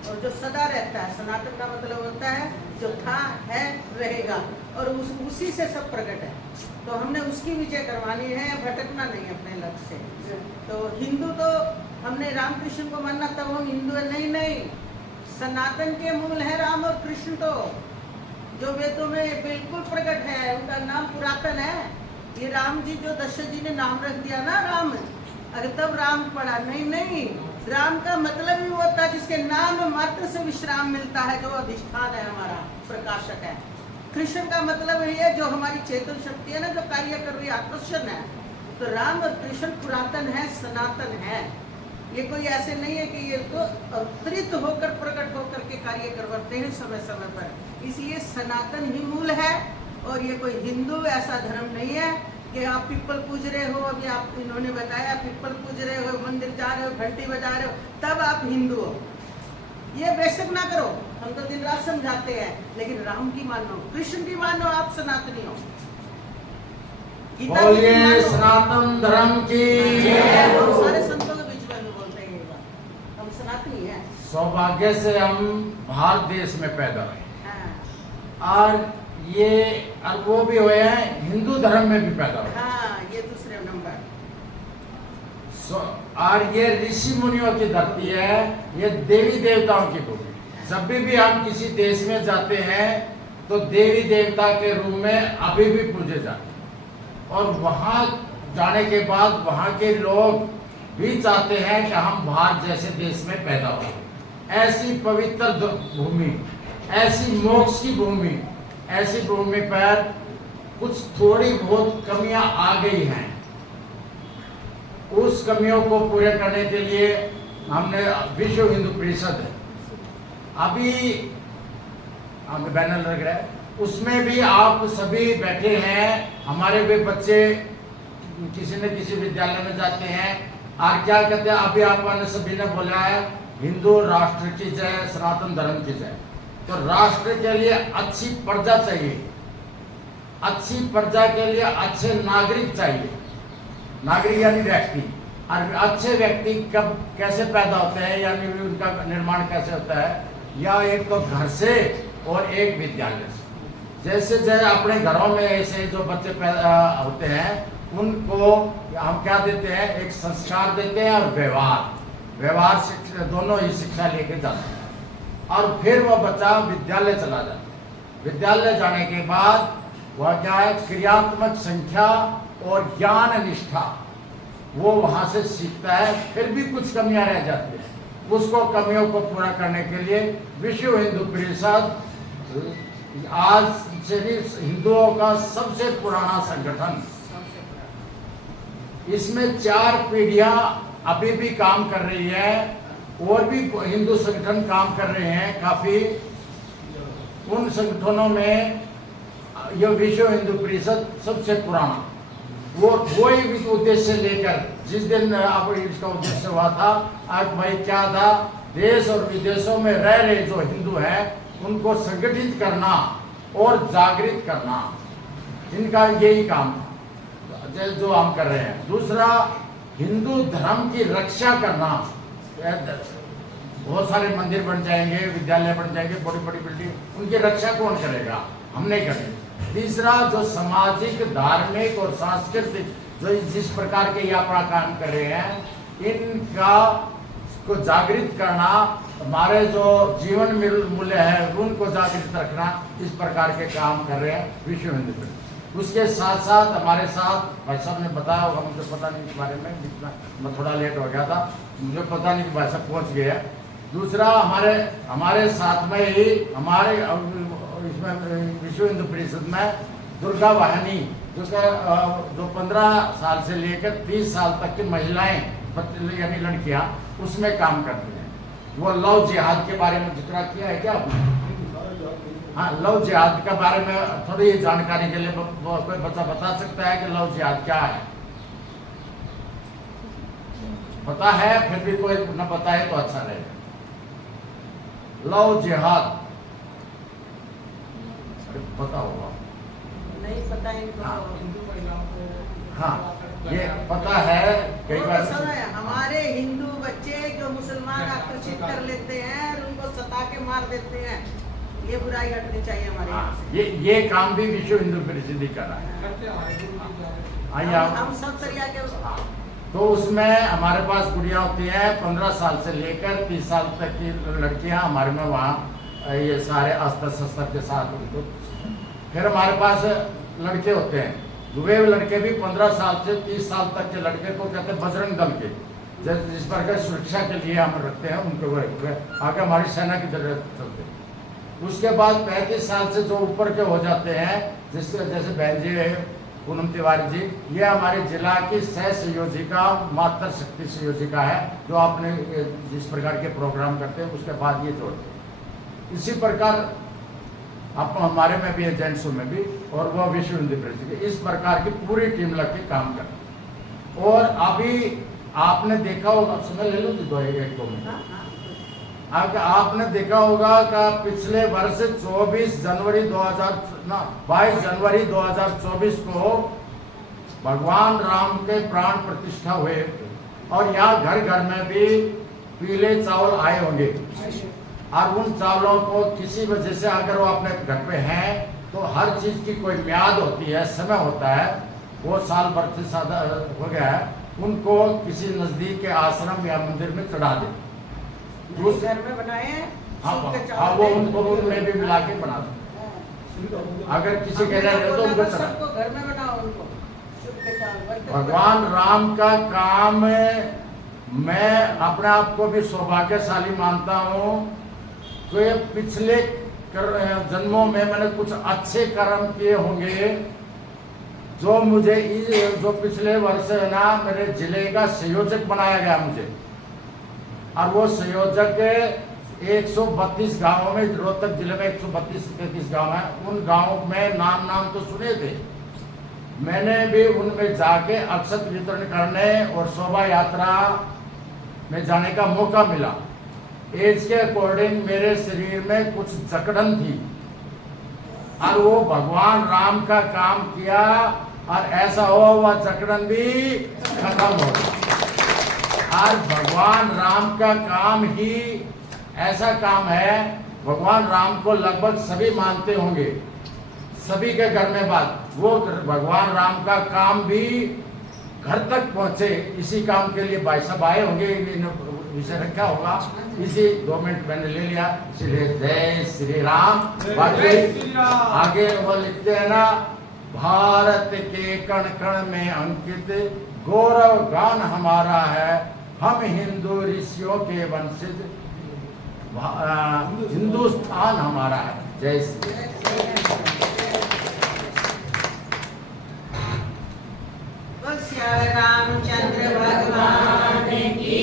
और जो सदा रहता है। सनातन का मतलब होता है जो था, है, रहेगा, और उसी से सब प्रकट है। तो हमने उसकी विजय करवानी है, भटकना नहीं अपने लक्ष्य से। तो हिंदू तो हमने रामकृष्ण को मानना तब हम हिंदू है, नहीं, सनातन के मूल है राम और कृष्ण, तो जो वेदों में बिल्कुल प्रकट है, उनका नाम पुरातन है। ये राम जी जो दशरथ जी ने नाम रख दिया ना राम, अरे तब राम पड़ा, नहीं, राम का मतलब ही होता है जिसके नाम मात्र से विश्राम मिलता है, जो अधिष्ठान है, हमारा प्रकाशक है। कृष्ण का मतलब ये है जो हमारी चेतन शक्ति है ना, जो कार्य कर रही है, आकर्षण है। तो राम और कृष्ण पुरातन है, सनातन है। ये कोई ऐसे नहीं है कि ये तो अवतरित होकर, प्रकट होकर के कार्य करवाते हैं समय समय पर। इसलिए सनातन ही मूल है, और ये कोई हिंदू ऐसा धर्म नहीं है कि आप पिपल पूज रहे हो। अभी आप इन्होंने बताया पिपल पूज रहे हो, मंदिर जा रहे हो, घंटी बजा रहे हो, तब आप हिंदू हो। ये बेशक ना करो, हम तो दिन रात समझाते हैं, लेकिन राम की मानो, कृष्ण की मानो, आप सनातनी हो। बोलिए सनातन धर्म की जय हो। सारे संतों के बीच में बोलते हैं ये बात, हम सनातनी हैं। सौभाग्य से हम भारत देश में पैदा हुए, हाँ, और ये और वो भी हुए हैं हिंदू धर्म में भी पैदा हुए। हाँ, ये दूसरे नंबर। और ये ऋषि मुनियों की धरती है, ये देवी देवताओं की भूमि। जब भी हम किसी देश में जाते हैं तो देवी देवता के रूप में अभी भी पूजे जाते हैं, और वहाँ जाने के बाद वहाँ के लोग भी चाहते हैं कि हम भारत जैसे देश में पैदा हो। ऐसी पवित्र भूमि, ऐसी मोक्ष की भूमि, ऐसी भूमि पर कुछ थोड़ी बहुत कमियां आ गई हैं। उस कमियों को पूरे करने के लिए हमने विश्व हिंदू परिषद अभी बैनर लग रहा है, उसमें भी आप सभी बैठे हैं। हमारे भी बच्चे किसी न किसी विद्यालय में जाते हैं और क्या कहते हैं, अभी आपने सभी ने बोला है हिंदू राष्ट्र की जय, सनातन धर्म की जय। तो राष्ट्र के लिए अच्छी प्रजा चाहिए, अच्छी प्रजा के लिए अच्छे नागरिक चाहिए। नागरिक यानी व्यक्ति, और अच्छे व्यक्ति कब कैसे पैदा होते हैं, यानी उनका निर्माण कैसे होता है, या एक तो घर से और एक विद्यालय से। जैसे जैसे अपने घरों में ऐसे जो बच्चे पैदा होते हैं उनको हम क्या देते हैं, एक संस्कार देते हैं और व्यवहार शिक्षा, दोनों ही शिक्षा लेके जाते हैं। और फिर वह बच्चा विद्यालय चला जाता है। विद्यालय जाने के बाद वह क्या है, क्रियात्मक संख्या और ज्ञान निष्ठा वो वहां से सीखता है। फिर भी कुछ कमियां रह जाती हैं, उसको कमियों को पूरा करने के लिए विश्व हिंदू परिषद आज से भी हिंदुओं का सबसे पुराना संगठन, इसमें 4 पीढ़ियां अभी भी काम कर रही है, और भी हिंदू संगठन काम कर रहे हैं काफी। उन संगठनों में यह विश्व हिंदू परिषद सबसे पुराना, वो वही उद्देश्य लेकर, जिस दिन अब इसका उद्देश्य हुआ था, आज भाई क्या था, देश और विदेशों में रह रहे जो हिंदू हैं उनको संगठित करना और जागृत करना, इनका यही काम था जो हम कर रहे हैं। दूसरा, हिंदू धर्म की रक्षा करना। बहुत सारे मंदिर बन जाएंगे, विद्यालय बन जाएंगे, बड़ी बड़ी बिल्डिंग, उनकी रक्षा कौन करेगा, हम नहीं करेंगे। तीसरा, जो सामाजिक, धार्मिक और सांस्कृतिक जो जिस प्रकार के ये अपना काम कर रहे हैं, इनका को जागृत करना, हमारे जो जीवन मूल्य है उनको जागृत रखना, इस प्रकार के काम कर रहे हैं विश्व हिंदू परिषद। उसके साथ साथ हमारे साथ भाई साहब ने बताया होगा, मुझे पता नहीं इस बारे में, मैं थोड़ा लेट हो गया था, मुझे पता नहीं कि भाई साहब पहुँच गए। दूसरा, हमारे साथ में ही हमारे इसमें विश्व हिंदू परिषद में दुर्गा वाहिनी, जो 15 साल से लेकर 30 साल तक की महिलाएं यानी लड़कियां उसमें काम करती हैं। वो लव जिहाद के बारे में जिक्र किया है क्या आपने? हाँ, लव जिहाद के बारे में थोड़ी जानकारी के लिए कोई बच्चा बता सकता है कि लव जिहाद क्या है? पता है? फिर भी कोई न बताए तो अच्छा रहेगा। लव जिहाद पता होगा? नहीं पता इनको। हाँ। हिंदू महिलाओं को हाँ, ये पता है। कई बार हमारे हिंदू बच्चे जो मुसलमान आकर्षित कर लेते हैं और उनको सता के मार देते हैं, ये बुराई हटनी चाहिए हमारे यहाँ से। ये काम भी विश्व हिंदू परिषद ही कर रहा है। करते हमारे गुरु जी जो है। आइए आप। हम सब सरिया के तो उसमें हमारे पास गुड़िया होती हैं 15 साल से लेकर 30 साल तक की लड़कियां हमारे में, वहाँ ये सारे अस्त्र शस्त्र के साथ उनको। फिर हमारे पास लड़के होते हैं, वे लड़के भी 15 साल से 30 साल तक के लड़के को कहते हैं बजरंग दल के, जिस प्रकार सुरक्षा के लिए हम रखते हैं उनको, आगे हमारी सेना की जरूरत चलते हैं। उसके बाद 35 साल से जो ऊपर के हो जाते हैं, जैसे बहन जी है पूनम तिवारी जी, ये हमारे जिला की सह संयोजिका, मातृ शक्ति संयोजिका है, जो आपने जिस प्रकार के प्रोग्राम करते हैं उसके बाद ये जोड़ते हैं। इसी प्रकार आप हमारे में भी है, जेंट्सों में भी, और वह विश्व हिंदू परिषद, इस प्रकार की पूरी टीम लग के काम करती। और अभी आपने देखा होगा, समय ले लो दो एक 2 मिनट। आपने देखा होगा कि पिछले वर्ष 22 जनवरी 2024 को भगवान राम के प्राण प्रतिष्ठा हुए, और यहाँ घर घर में भी पीले चावल आए होंगे। और उन चावलों को किसी वजह से अगर वो अपने घर पे हैं तो हर चीज की कोई म्याद होती है, समय होता है, वो साल भर से ज्यादा हो गया है, उनको किसी नजदीक के आश्रम या मंदिर में चढ़ा दे। उस घर में बनाए हैं। हाँ, वो उनको उनमें भी मिला के बना दो। अगर किसी के रहे तो उनको चढ़ा, घर में बनाओ उनको शुद्ध के चावल। भगवान राम का काम मैं अपने आप को भी सौभाग्यशाली मानता हूँ। तो ये पिछले जन्मों में मैंने कुछ अच्छे कर्म किए होंगे, जो मुझे जो पिछले वर्ष है ना मेरे जिले का संयोजक बनाया गया मुझे, और वो संयोजक 132 गांवों में, रोहतक जिले में 132-33 गांव है, उन गांवों में नाम तो सुने थे। मैंने भी उनमें जाके अक्षत वितरण करने और शोभा यात्रा में जाने का मौका मिला। एज के अकॉर्डिंग मेरे शरीर में कुछ जकड़न थी, और वो भगवान राम का काम किया, और ऐसा हुआ वह जकड़न भी खत्म हो गया। और भगवान राम का काम ही ऐसा काम है, भगवान राम को लगभग सभी मानते होंगे, सभी के घर में बात, वो भगवान राम का काम भी घर तक पहुंचे, इसी काम के लिए भाई साहब आए होंगे, विषय रखा होगा, इसी 2 मिनट मैंने ले लिया, इसलिए जय श्री राम। बाकी आगे वो लिखते हैं ना, भारत के कण कण में अंकित गौरव गान हमारा है, हम हिंदू ऋषियों के वंशज, हिंदुस्तान हमारा है। जय श्री रामचंद्र भगवान की,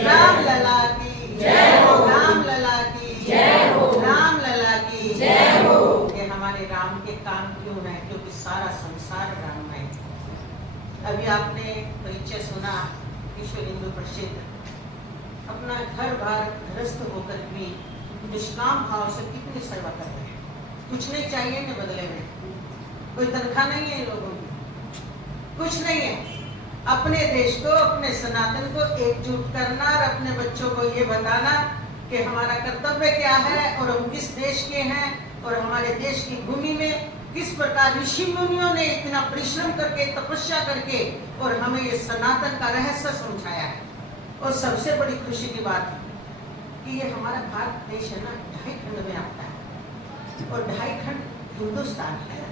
राम लला की जय हो, राम लला की जय हो, राम लला की जय हो। ये हमारे राम के काम क्यों है? क्योंकि सारा संसार राम है। अभी आपने परिचय सुना, विश्व हिंदू परिषद अपना घर बार ग्रस्त होकर भी निष्काम भाव से कितनी सेवा कर रहे हैं। कुछ नहीं चाहिए न बदले में, कोई तनख्वाह नहीं है इन लोगों की, कुछ नहीं है। अपने देश को, अपने सनातन को एकजुट करना और अपने बच्चों को ये बताना कि हमारा कर्तव्य क्या है और हम किस देश के हैं, और हमारे देश की भूमि में किस प्रकार ऋषि मुनियों ने इतना परिश्रम करके, तपस्या करके और हमें ये सनातन का रहस्य समझाया है। और सबसे बड़ी खुशी की बात कि ये हमारा भारत देश है ना, 2.5 खंड में आता है, और 2.5 खंड हिंदुस्तान है।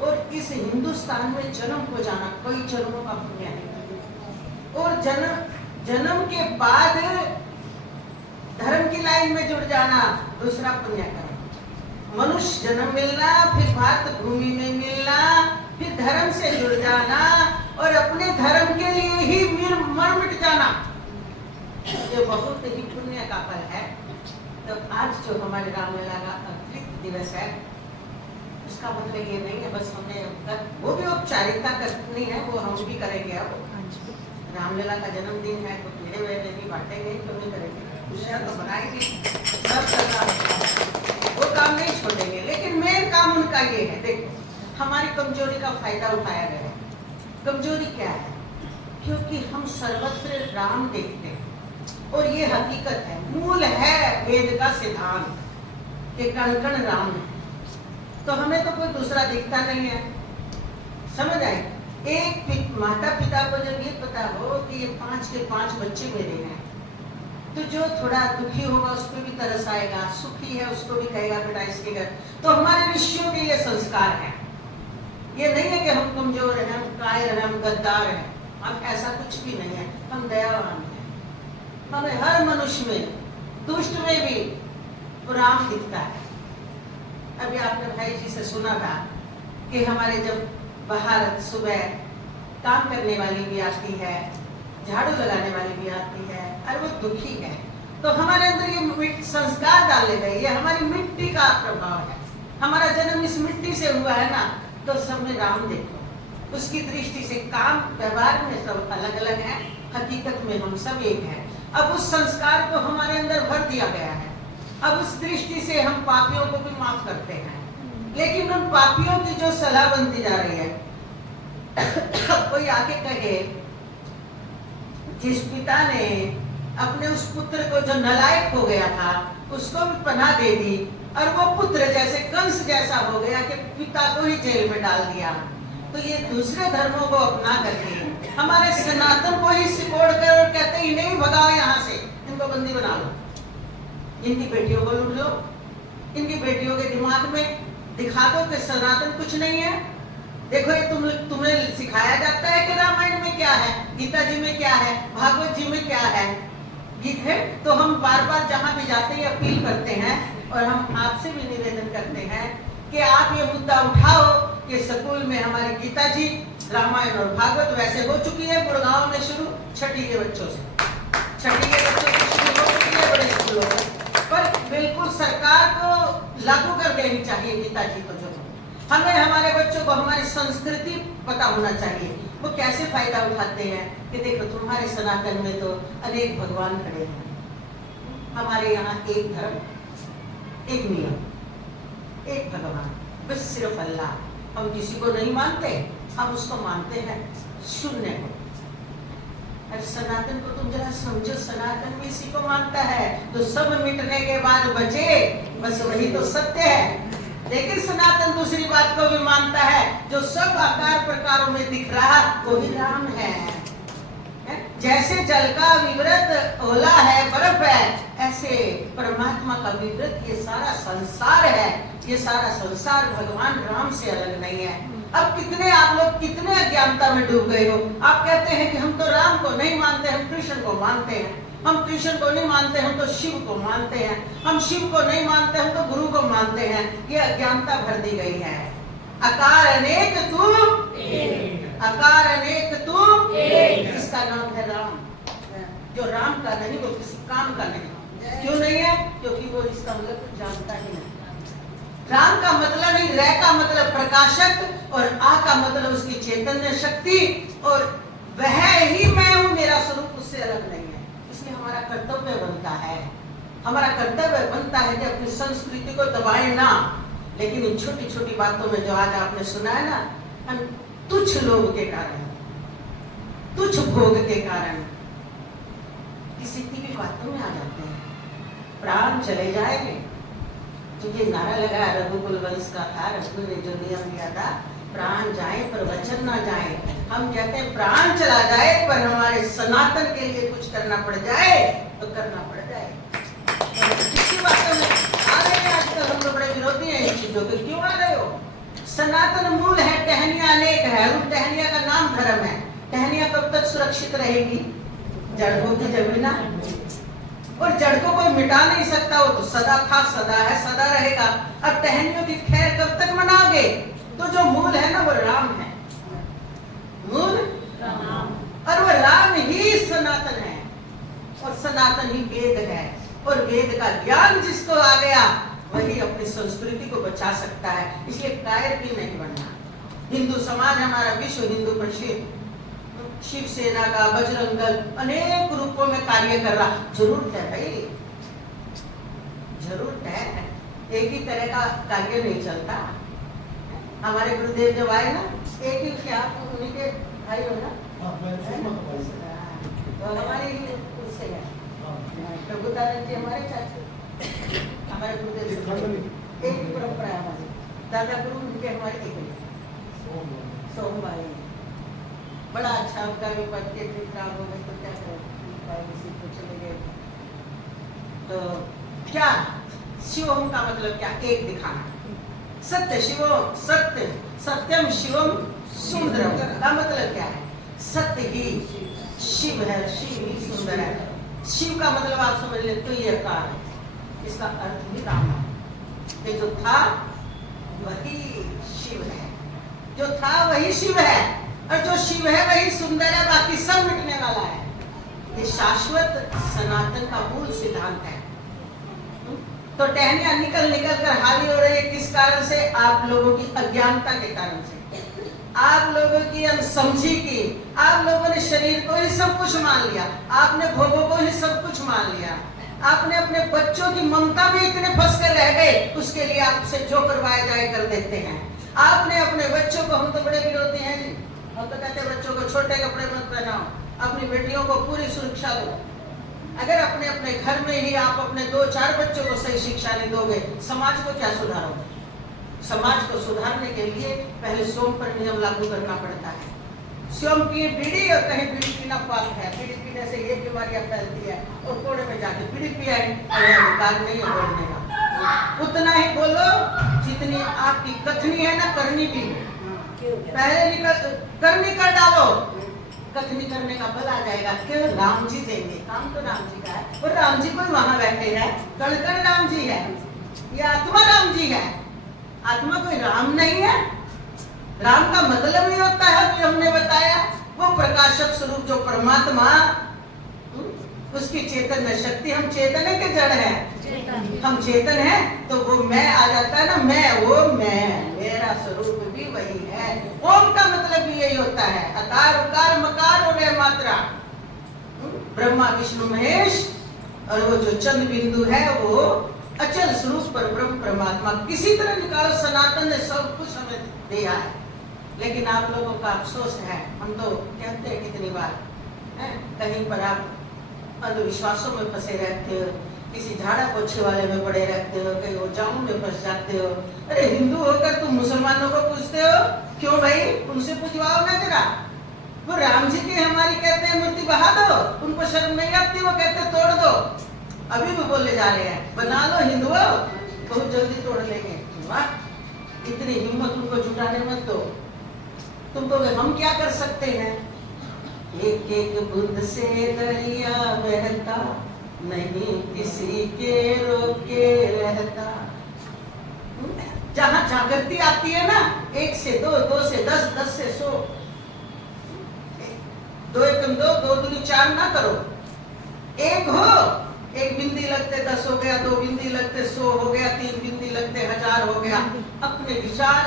और इस हिंदुस्तान में जन्म हो जाना कई जन्मों का पुण्य है, और जन्म के बाद धर्म की लाइन में जुड़ जाना दूसरा पुण्य कर्म। मनुष्य जन्म मिलना, फिर भारत भूमि में मिलना, फिर धर्म से जुड़ जाना और अपने धर्म के लिए ही मर मिट जाना, ये बहुत ही पुण्य का फल है। तो आज जो हमारे रामलला का अतिरिक्त दिवस है, उसका मतलब ये नहीं है बस हमने वो भी औपचारिकता करनी है, वो हम भी करेंगे। अब रामलला का जन्मदिन है तो पेड़े वेड़े नहीं बांटेंगे, तो नहीं करेंगे, खुशियाँ तो बनाएंगे, सब करना, वो काम नहीं छोड़ेंगे। लेकिन मेन काम उनका ये है, देखो हमारी कमजोरी का फायदा उठाया गया है। कमजोरी क्या है? क्योंकि हम सर्वत्र राम देखते हैं, और ये हकीकत है, मूल है वेद का सिद्धांत कि कण कण राम है, तो हमें तो कोई दूसरा दिखता नहीं है। समझ आए? एक माता पिता को जब ये पता हो कि ये 5 के 5 बच्चे मेरे हैं, तो जो थोड़ा दुखी होगा उस पर भी तरस आएगा, सुखी है उसको भी कहेगा बेटा इसके घर। तो हमारे ऋषियों के ये संस्कार है। ये नहीं है कि हम कमजोर हैं, हम कायर हैं, हम गद्दार हैं, हम ऐसा कुछ भी नहीं है। हम दयावान हैं, हमें हर मनुष्य में, दुष्ट में भी राम दिखता है। अभी आपने भाई जी से सुना था कि हमारे जब बाहर सुबह काम करने वाली भी आती है, झाड़ू लगाने वाली भी आती है, और वो दुखी है, तो हमारे अंदर ये संस्कार डाले गए, ये हमारी मिट्टी का प्रभाव है। हमारा जन्म इस मिट्टी से हुआ है ना, तो सब में राम देखो। उसकी दृष्टि से काम व्यवहार में सब अलग अलग है, हकीकत में हम सब एक हैं। अब उस संस्कार को हमारे अंदर भर दिया गया है। अब उस दृष्टि से हम पापियों को भी माफ करते हैं, लेकिन उन पापियों की जो सलाह बनती जा रही है, कोई आके कहे जिस पिता ने अपने उस पुत्र को जो नालायक हो गया था उसको भी पनाह दे दी, और वो पुत्र जैसे कंस जैसा हो गया कि पिता को ही जेल में डाल दिया, तो ये दूसरे धर्मों को अपना करके हमारे सनातन को ही सिकोड़ कर और कहते हैं नहीं भगाओ यहाँ से, इनको बंदी बना लो, इनकी बेटियों को लूट लो, इनकी बेटियों के दिमाग में दिखा दो कि सनातन कुछ नहीं है। देखो ये तुम्हें सिखाया जाता है कि रामायण में क्या है, गीता जी में क्या है, भागवत जी में क्या है, गीत है। तो हम बार बार जहाँ भी जाते हैं अपील करते हैं और हम आपसे भी निवेदन करते हैं कि आप ये मुद्दा उठाओ कि स्कूल में हमारी गीता जी, रामायण और भागवत वैसे हो चुकी है गुड़गांव में शुरू, छठी के बच्चों से, छठी के बच्चों से शुरू हो चुकी है बड़े स्कूलों में, पर बिल्कुल सरकार को लागू कर देनी चाहिए गीता जी को। जो हमें हमारे बच्चों को हमारी संस्कृति पता होना चाहिए, वो कैसे फायदा उठाते हैं कि देखो तुम्हारे सनातन में तो अनेक भगवान खड़े हैं, हमारे यहाँ एक धर्म, एक नियम, एक भगवान, बस सिर्फ अल्लाह। हम किसी को नहीं मानते, हम उसको मानते हैं शून्य को। और सनातन को तुम जरा समझो, सनातन भी इसी को मानता है, तो सब मिटने के बाद बचे बस वही तो सत्य है। लेकिन सनातन दूसरी बात को भी मानता है, जो सब आकार प्रकारों में दिख रहा वो ही राम है। जैसे जल का विवृत ओला है, बर्फ है, ऐसे परमात्मा का विवृत ये सारा संसार है। ये सारा संसार भगवान राम से अलग नहीं है। अब कितने आप लोग कितने अज्ञानता में डूब गए हो। आप कहते हैं कि हम तो राम को नहीं मानते, हम कृष्ण को मानते हैं। हम कृष्ण को नहीं मानते, हम तो शिव को मानते हैं। हम शिव को नहीं मानते, हम तो गुरु को मानते हैं। ये अज्ञानता भर दी गई है। आकार अनेक तू, आकार अनेक तू, इसका नाम है राम। जो राम का नहीं वो किसी काम का नहीं। क्यों नहीं है? क्योंकि वो इसका मतलब कुछ जानता ही नहीं। राम का मतलब नहीं, रै का मतलब प्रकाशक और आ का मतलब उसकी चैतन्य शक्ति, और वह ही मैं हूँ, मेरा स्वरूप उससे अलग नहीं है। इसलिए हमारा कर्तव्य बनता है, हमारा कर्तव्य बनता है कि अपनी संस्कृति को दबाएं ना। लेकिन इन छोटी छोटी बातों में जो आज आपने सुना है ना, हम तुच्छ लोभ के कारण, तुच्छ भोग के कारण किसी की भी बातों में आ जाते हैं। प्राण चले जाएंगे, तो ये नारा लगा रघुकुल वंश का था, रघु ने जो नियम दिया था, प्राण जाए पर वचन ना जाए। हम कहते हैं प्राण चला जाए पर हमारे सनातन के लिए कुछ करना पड़ जाए तो करना पड़ जाए। किसी बातों में आ रहे हैं आजकल, हम तो बड़े विरोधी हैं इन चीजों के। क्यों आ रहे हो? सनातन मूल है, टहनिया अनेक है, उन टहनिया का नाम धर्म है। टहनिया कब तक सुरक्षित रहेगी? जड़ होगी जब ना, और जड़ को कोई मिटा नहीं सकता, वो तो सदा था, सदा है, सदा रहेगा। अब टहनियों की खैर कब तक मनाओगे? तो जो मूल है ना वो राम है, मूल राम, और वो राम ही सनातन है, और सनातन ही वेद है। और वेद का ज्ञान जिसको आ गया वही अपनी संस्कृति को बचा सकता है। इसलिए कायर भी नहीं बनना। हिंदू समाज हमारा विश्व हिंदू परिषद, शिवसेना का, बजरंग दल अनेक रूपों में कार्य कर रहा। जरूरत है भाई, जरूरत है। एक ही तरह का कार्य नहीं चलता। हमारे गुरुदेव जब आए ना, एक ही क्या उन्हीं के भाई हो ना, तो हमारे ही उससे है प्रभुदानंद जी हमारे चाचा, हमारे गुरुदेव एक ही परंपरा है हमारी। दादा गुरु उनके हमारे एक सोम भाई, बड़ा अच्छा उनका भी पढ़ते थे, खराब हो गए तो क्या करें, किसी को चले गए। तो क्या शिवम का मतलब क्या? एक दिखाना। सत्य शिवम, सत्य सत्यम शिवम सुंदरम का मतलब क्या है? सत्य ही शिव है, शिव ही सुंदर है। शिव का मतलब आप समझ ले तो ये आकार है, इसका अर्थ भी राम है। ये जो था वही शिव है, जो था वही शिव है, और जो शिव है वही सुंदर है, बाकी सब मिटने वाला है। ये शाश्वत सनातन का मूल सिद्धांत है। तो टहनियां निकल निकल कर हावी हो रही है, किस कारण से? आप लोगों की अज्ञानता के कारण से, आप लोगों की अनसमझी की। आप लोगों ने शरीर को ही सब कुछ मान लिया, आपने भोगों को ही सब कुछ मान लिया, आपने अपने बच्चों की ममता में इतने फंस कर रह गए, उसके लिए आपसे जो करवाया जाए कर देते हैं। आपने अपने बच्चों को, हम तो बड़े विरोधी हैं जी, हम तो कहते हैं बच्चों को छोटे कपड़े मत पहनाओ, अपनी बेटियों को पूरी सुरक्षा दो। अगर अपने अपने घर में ही आप अपने 2-4 बच्चों को सही शिक्षा नहीं दोगे, समाज को क्या सुधारोगे? समाज को सुधारने के लिए पहले सोम पर नियम लागू करना पड़ता है। सोम की बीड़ी, और कहीं बीड़ी पीना पाप है, बीड़ी पीने से ये बीमारियां फैलती है, और कोड़े में जाके बीड़ी पियाए, अधिकार नहीं है बोलने का। उतना ही बोलो जितनी आपकी कथनी है ना, करनी भी पहले करनी कर डालो, कथनी करने का बल आ जाएगा। केवल राम जी देंगे, काम तो राम जी का है, और राम जी कोई वहां बैठे हैं, कण कण राम जी है। ये आत्मा राम जी है। आत्मा कोई राम नहीं है। राम का मतलब ही होता है, अभी हमने बताया, वो प्रकाशक स्वरूप जो परमात्मा, उसकी चेतन शक्ति। हम चेतन है कि जड़ है? हम चेतन है, तो वो मैं आ जाता है ना, मैं, वो मैं, मेरा स्वरूप भी वही है। ओम का मतलब भी यही होता है, अकार उकार मकार और ये मात्रा। ब्रह्मा विष्णु महेश, और वो जो चंद बिंदु है वो अचल स्वरूप पर ब्रह्म परमात्मा। किसी तरह निकालो, सनातन ने सब कुछ हमें दिया है। लेकिन आप लोगों का अफसोस है, हम तो कहते हैं कितनी बार, कहीं पर आप अंधविश्वासों में फंसे रहते हो, किसी झाड़ा पोछे वाले में पड़े रहते हो, कहीं ओझाओं में फंस जाते हो। अरे हिंदू होकर तुम मुसलमानों को पूछते हो, क्यों भाई? उनसे पूछवाओ ना जरा। वो राम जी की हमारी कहते हैं मूर्ति बहा दो, उनको शर्म नहीं आती, वो कहते तोड़ दो। अभी भी बोले जा रहे हैं, बना लो हिंदुओं, बहुत जल्दी तोड़ लेंगे। वाह, इतनी हिम्मत उनको जुटाने मत दो। तुमको हम क्या कर सकते हैं? एक एक बूंद से दरिया बहता, नहीं किसी के रोके रहता। जहां जागृति आती है ना, 1 से 2, 2 से 10, 10 से 100, 2 एकम 2, 2 दूनी 4 ना करो। एक हो, 1 बिंदी लगते 10 हो गया, 2 बिंदी लगते 100 हो गया, 3 बिंदी लगते 1000 हो गया। अपने विचार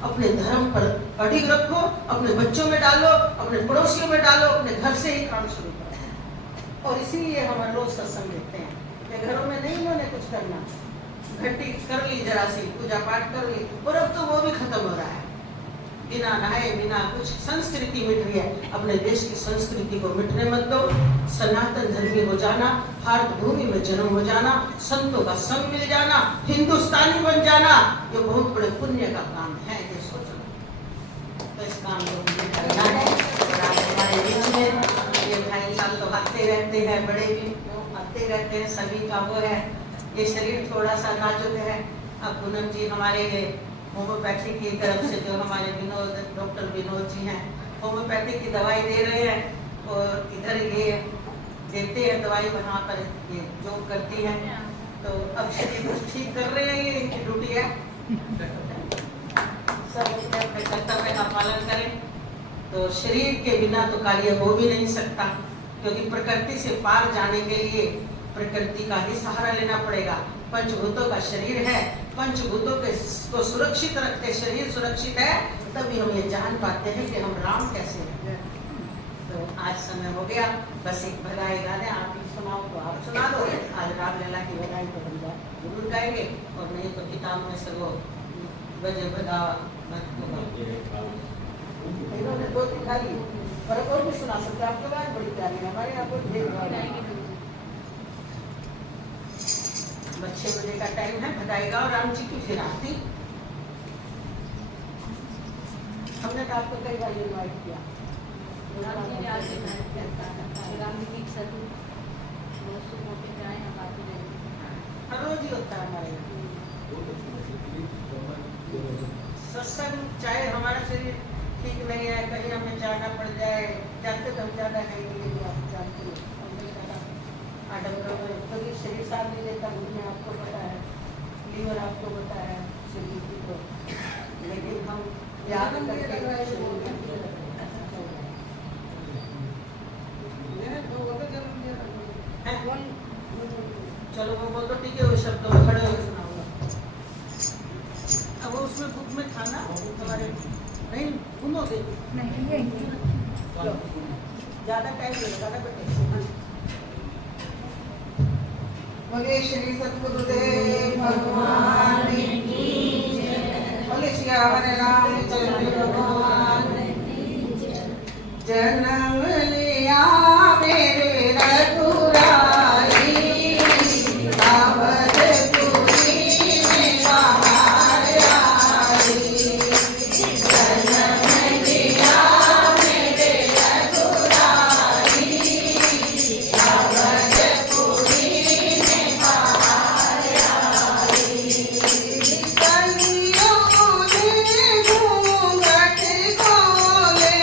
अपने धर्म पर अडिग रखो, अपने बच्चों में डालो, अपने पड़ोसियों में डालो, अपने घर से ही काम शुरू करो। और इसीलिए हम रोज सत्संग देते हैं। ये घरों में नहीं इन्होंने कुछ करना, घंटी कर ली, जरा सी पूजा पाठ कर ली, और अब तो वो भी खत्म हो रहा है। बिना नहाए बिना कुछ संस्कृति मिट रही है। अपने देश की संस्कृति को मिटने मत दो। सनातन धर्मी हो जाना, भारत भूमि में जन्म हो जाना, संतों का संग मिल जाना, हिंदुस्तानी बन जाना, ये बहुत बड़े पुण्य का काम है, ये सोचो। तो इस काम को करना है। हमारे बीच में ये भाई साहब तो आते रहते हैं, बड़े भी आते रहते हैं, सभी का वो है। ये शरीर थोड़ा सा नाजुक है। अब पूनम जी हमारे होम्योपैथी की तरफ से, जो हमारे विनोद, डॉक्टर विनोद जी हैं, होम्योपैथी की दवाई दे रहे हैं, और इधर ये देते हैं दवाई, वहाँ पर ये जो करती हैं, तो अब शरीर कुछ ठीक कर रहे हैं। ये इनकी ड्यूटी है, सब अपने कर्तव्य का पालन करें। तो शरीर के बिना तो कार्य हो भी नहीं सकता, क्योंकि प्रकृति से पार जाने के लिए प्रकृति का ही सहारा लेना पड़ेगा। पंचभूतों का शरीर है, पंचभूतों के को सुरक्षित रखते, शरीर सुरक्षित है, तभी हम ये जान पाते हैं कि हम राम कैसे हैं। तो आज समय हो गया, बस एक भगाई गाने आप ही सुनाओ तो आप सुना दो। आज रामलीला की भगाई तो हम जरूर गाएंगे, और नहीं तो किताब में से वो बजे भगा इन्होंने 2-3 गाई, और भी सुना सकते। आपके बाद बड़ी प्यारी है, हमारे यहाँ को 6 बजे का टाइम है, भगाएगा और राम जी की फिर आरती। हमने तो आपको कई बार इनवाइट किया। राम जी ने आज इनवाइट किया, राम जी की सतु बहुत सुबह पे जाए, हम आते रहेंगे। हर रोज ही होता है हमारे यहाँ सत्संग। चाहे हमारा शरीर ठीक नहीं है, कहीं हमें जाना पड़ जाए, जाते तो हम ज्यादा है, आप जानते हो, कभी शरीर साथ नहीं देता, मुझे आपको पता है, लीवर आपको पता है, शरीर की तो, लेकिन हम याद चलो वो बोल दो, ठीक है, वो शब्दों में खड़े होकर सुनाऊंगा। अब वो उसमें बुक में था ना हमारे, नहीं सुनोगे नहीं, ज्यादा टाइम लगेगा ना बेटे। बोले श्री सतगुरुदेव भगवान की जय। बोले श्री हरे रामचंद्र भगवान की जय। जन्म लिया मेरे रघुराई, अवधपुरी में बाहर आई। जन्म लिया मेरे रघुराई, अवधपुरी घूंघट खोले,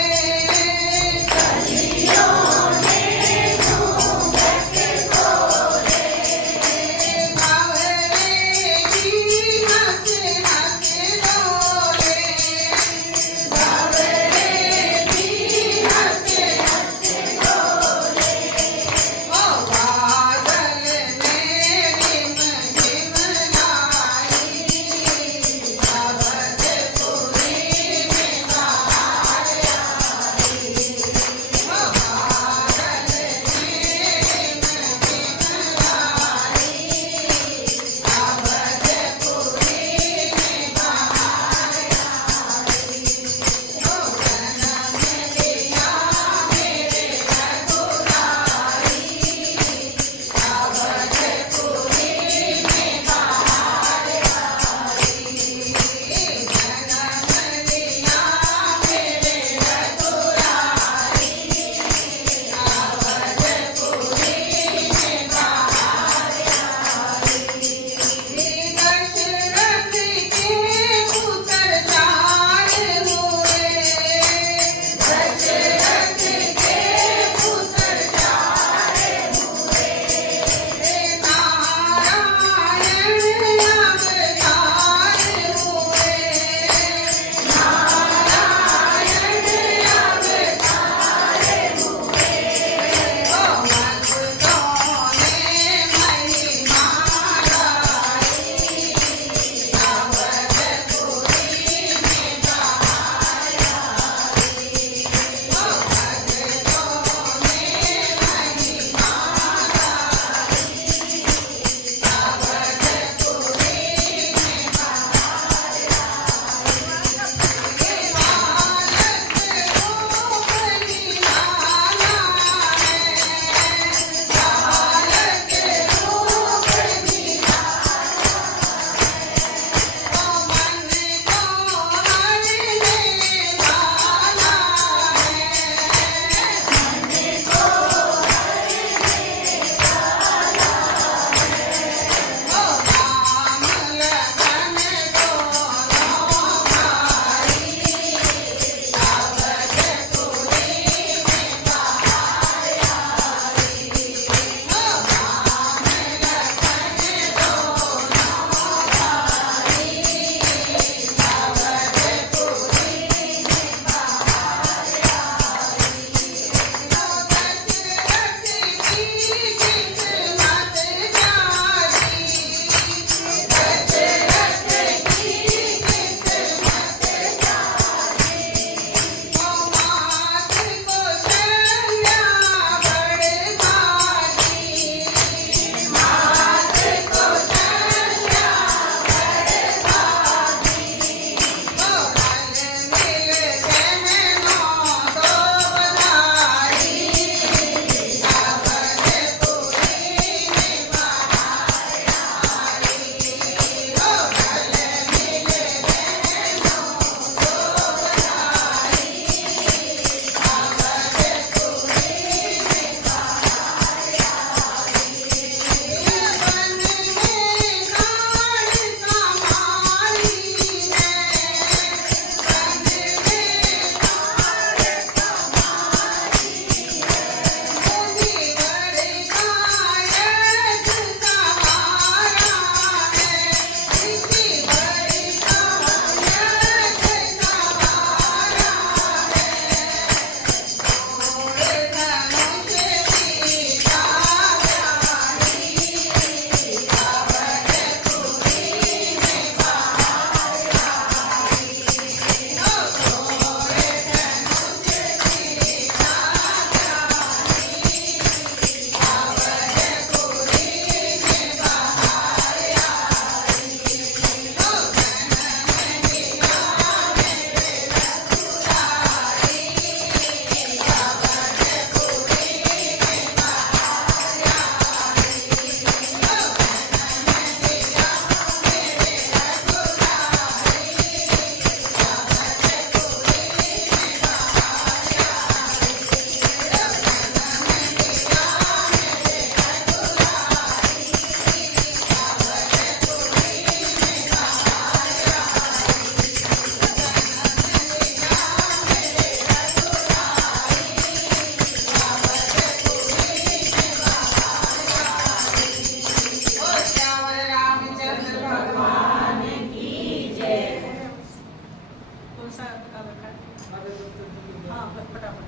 फटाफट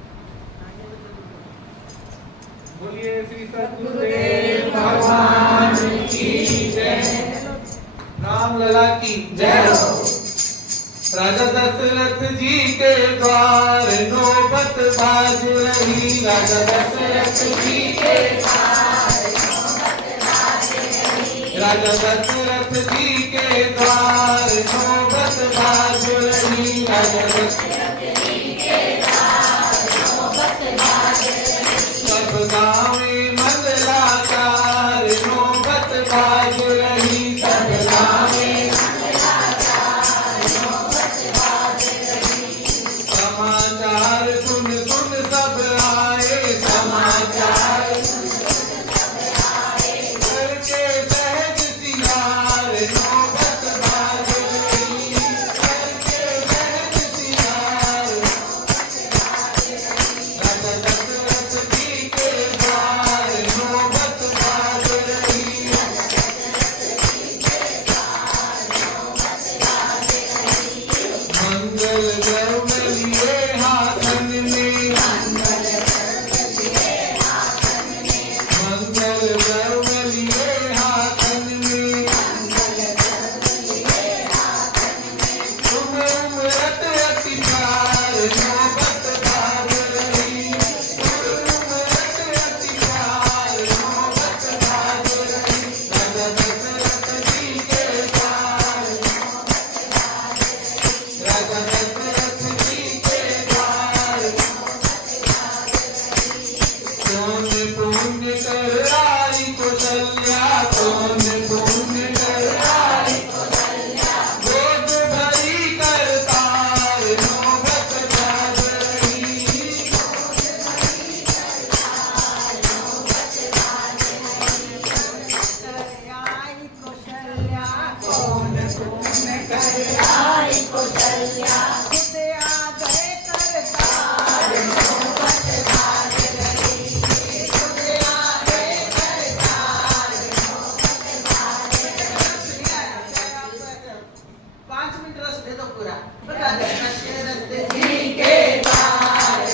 हाँ, ये तो जरूर। बोलिए श्री सद्गुरुदेव भगवान की जय। रामलला की जय हो। राजा दशरथ जी के द्वार नौबत बाज रही। राजा दशरथ जी के द्वार नौबत बाज रही। राजा दशरथ जी के द्वार नौबत बाज रही। राजा दशरथ जी के द्वार नौबत बाज रही। सब गाँव मंगलाकार नौबत बाज रही। सब गाँव समाचार सुन सुन सब आए। समाचार करके सहज सिंगार नौबत बाज रही। करके सहज सिंगार राजा दशरथ जी के द्वार नौबत बाज रही। मंगल द्रव्य लिए हाथन में। मंगल द्रव्य लिए हाथन में। तुम उमरत अति प्यार नौबत बाज रही। तुम उमरत अति प्यार नौबत बाज रही। राजा दशरथ जी के द्वार राजा दशरथ जी के द्वार कौन पुण्य कर आई कौशल्या। कौन पुण्य कर आई कौशल्या। गोद भरी करतार नौबत बाज रही। आई कौशल्या कौन पुण्य कर आई कौशल्या। खुद आ गए करतार नौबत बाज रही। खुद आ गए करतार 5 मिनट रस दे दो पूरा। राजा दशरथ जी के द्वार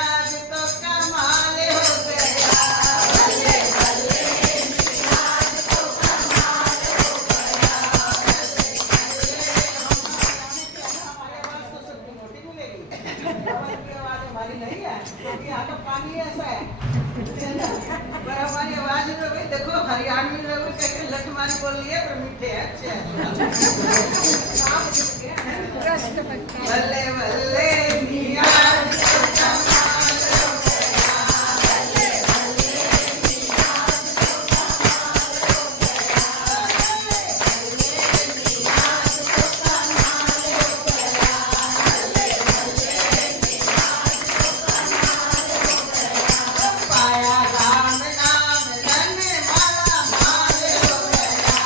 आज तो कमाल हो गया। हमारी आवाज तो सबकी मोटी मिलेगी। की आवाज हमारी नहीं है क्योंकि यहाँ का पानी ऐसा है पर हमारी आवाज में भाई देखो हरियाणवी में भी कहते लठमारी बोल लिए पर मीठे हैं अच्छे हैं। बल्ले बल्ले मियां तो कमाल हो पाया राम नाम धन माला माल हो गया।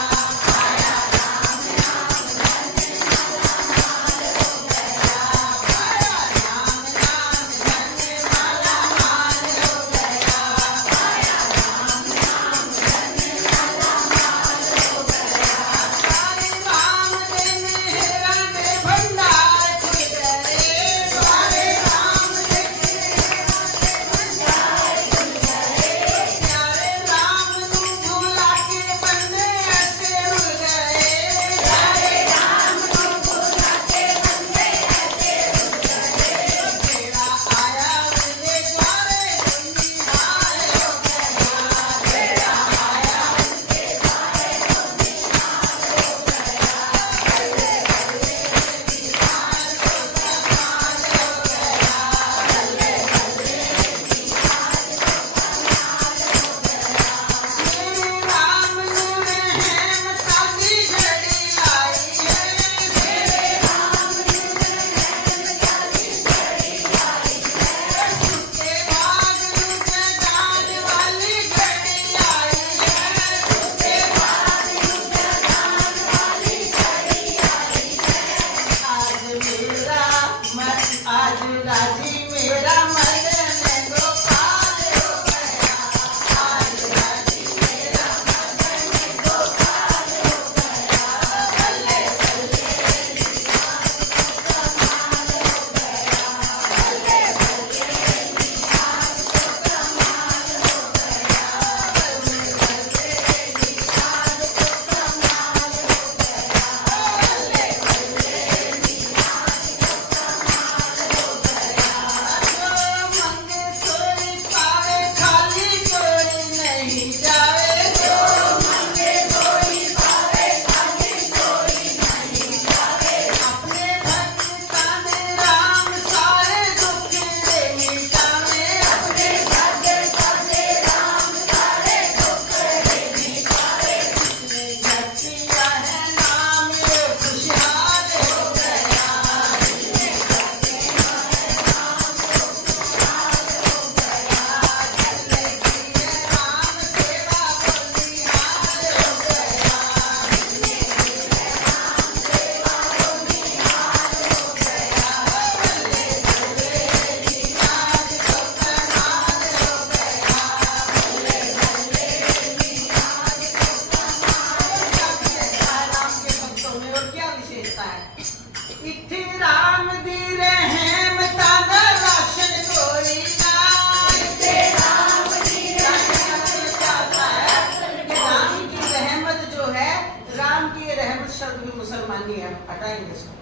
शब्द भी मुसलमानी है, हटाएंगे इसको।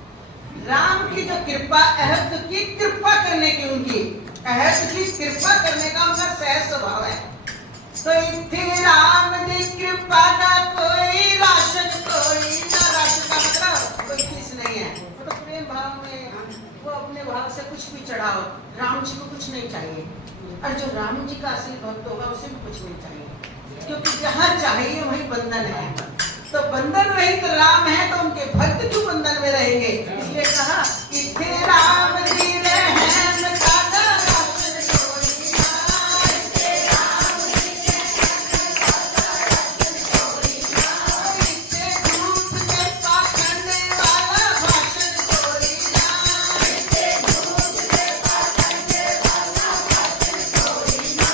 राम की जो कृपा, अहद की कृपा करने की, उनकी अहद की कृपा करने का उनका सहज स्वभाव है। तो इत्थे राम दी कृपा का कोई राशन, कोई ना राशन का मतलब कोई फीस नहीं है। वो तो प्रेम भाव में, वो अपने भाव से कुछ भी चढ़ाओ, राम जी को कुछ नहीं चाहिए। और जो राम जी का असली भक्त होगा उसे भी कुछ नहीं चाहिए, क्योंकि जहाँ चाहिए वही बंधन है। तो बंधन रहित तो राम है, तो उनके भक्त क्यों बंधन में रहेंगे? इसलिए कहा इत्थे राम दी रहम कागा राशन कोई ना, इत्थे राम दी रहम कागा राशन कोई ना, इत्थे झूठ के पाखंड वाला भाषण कोई ना, इत्थे झूठ के पाखंड वाला भाषण कोई ना।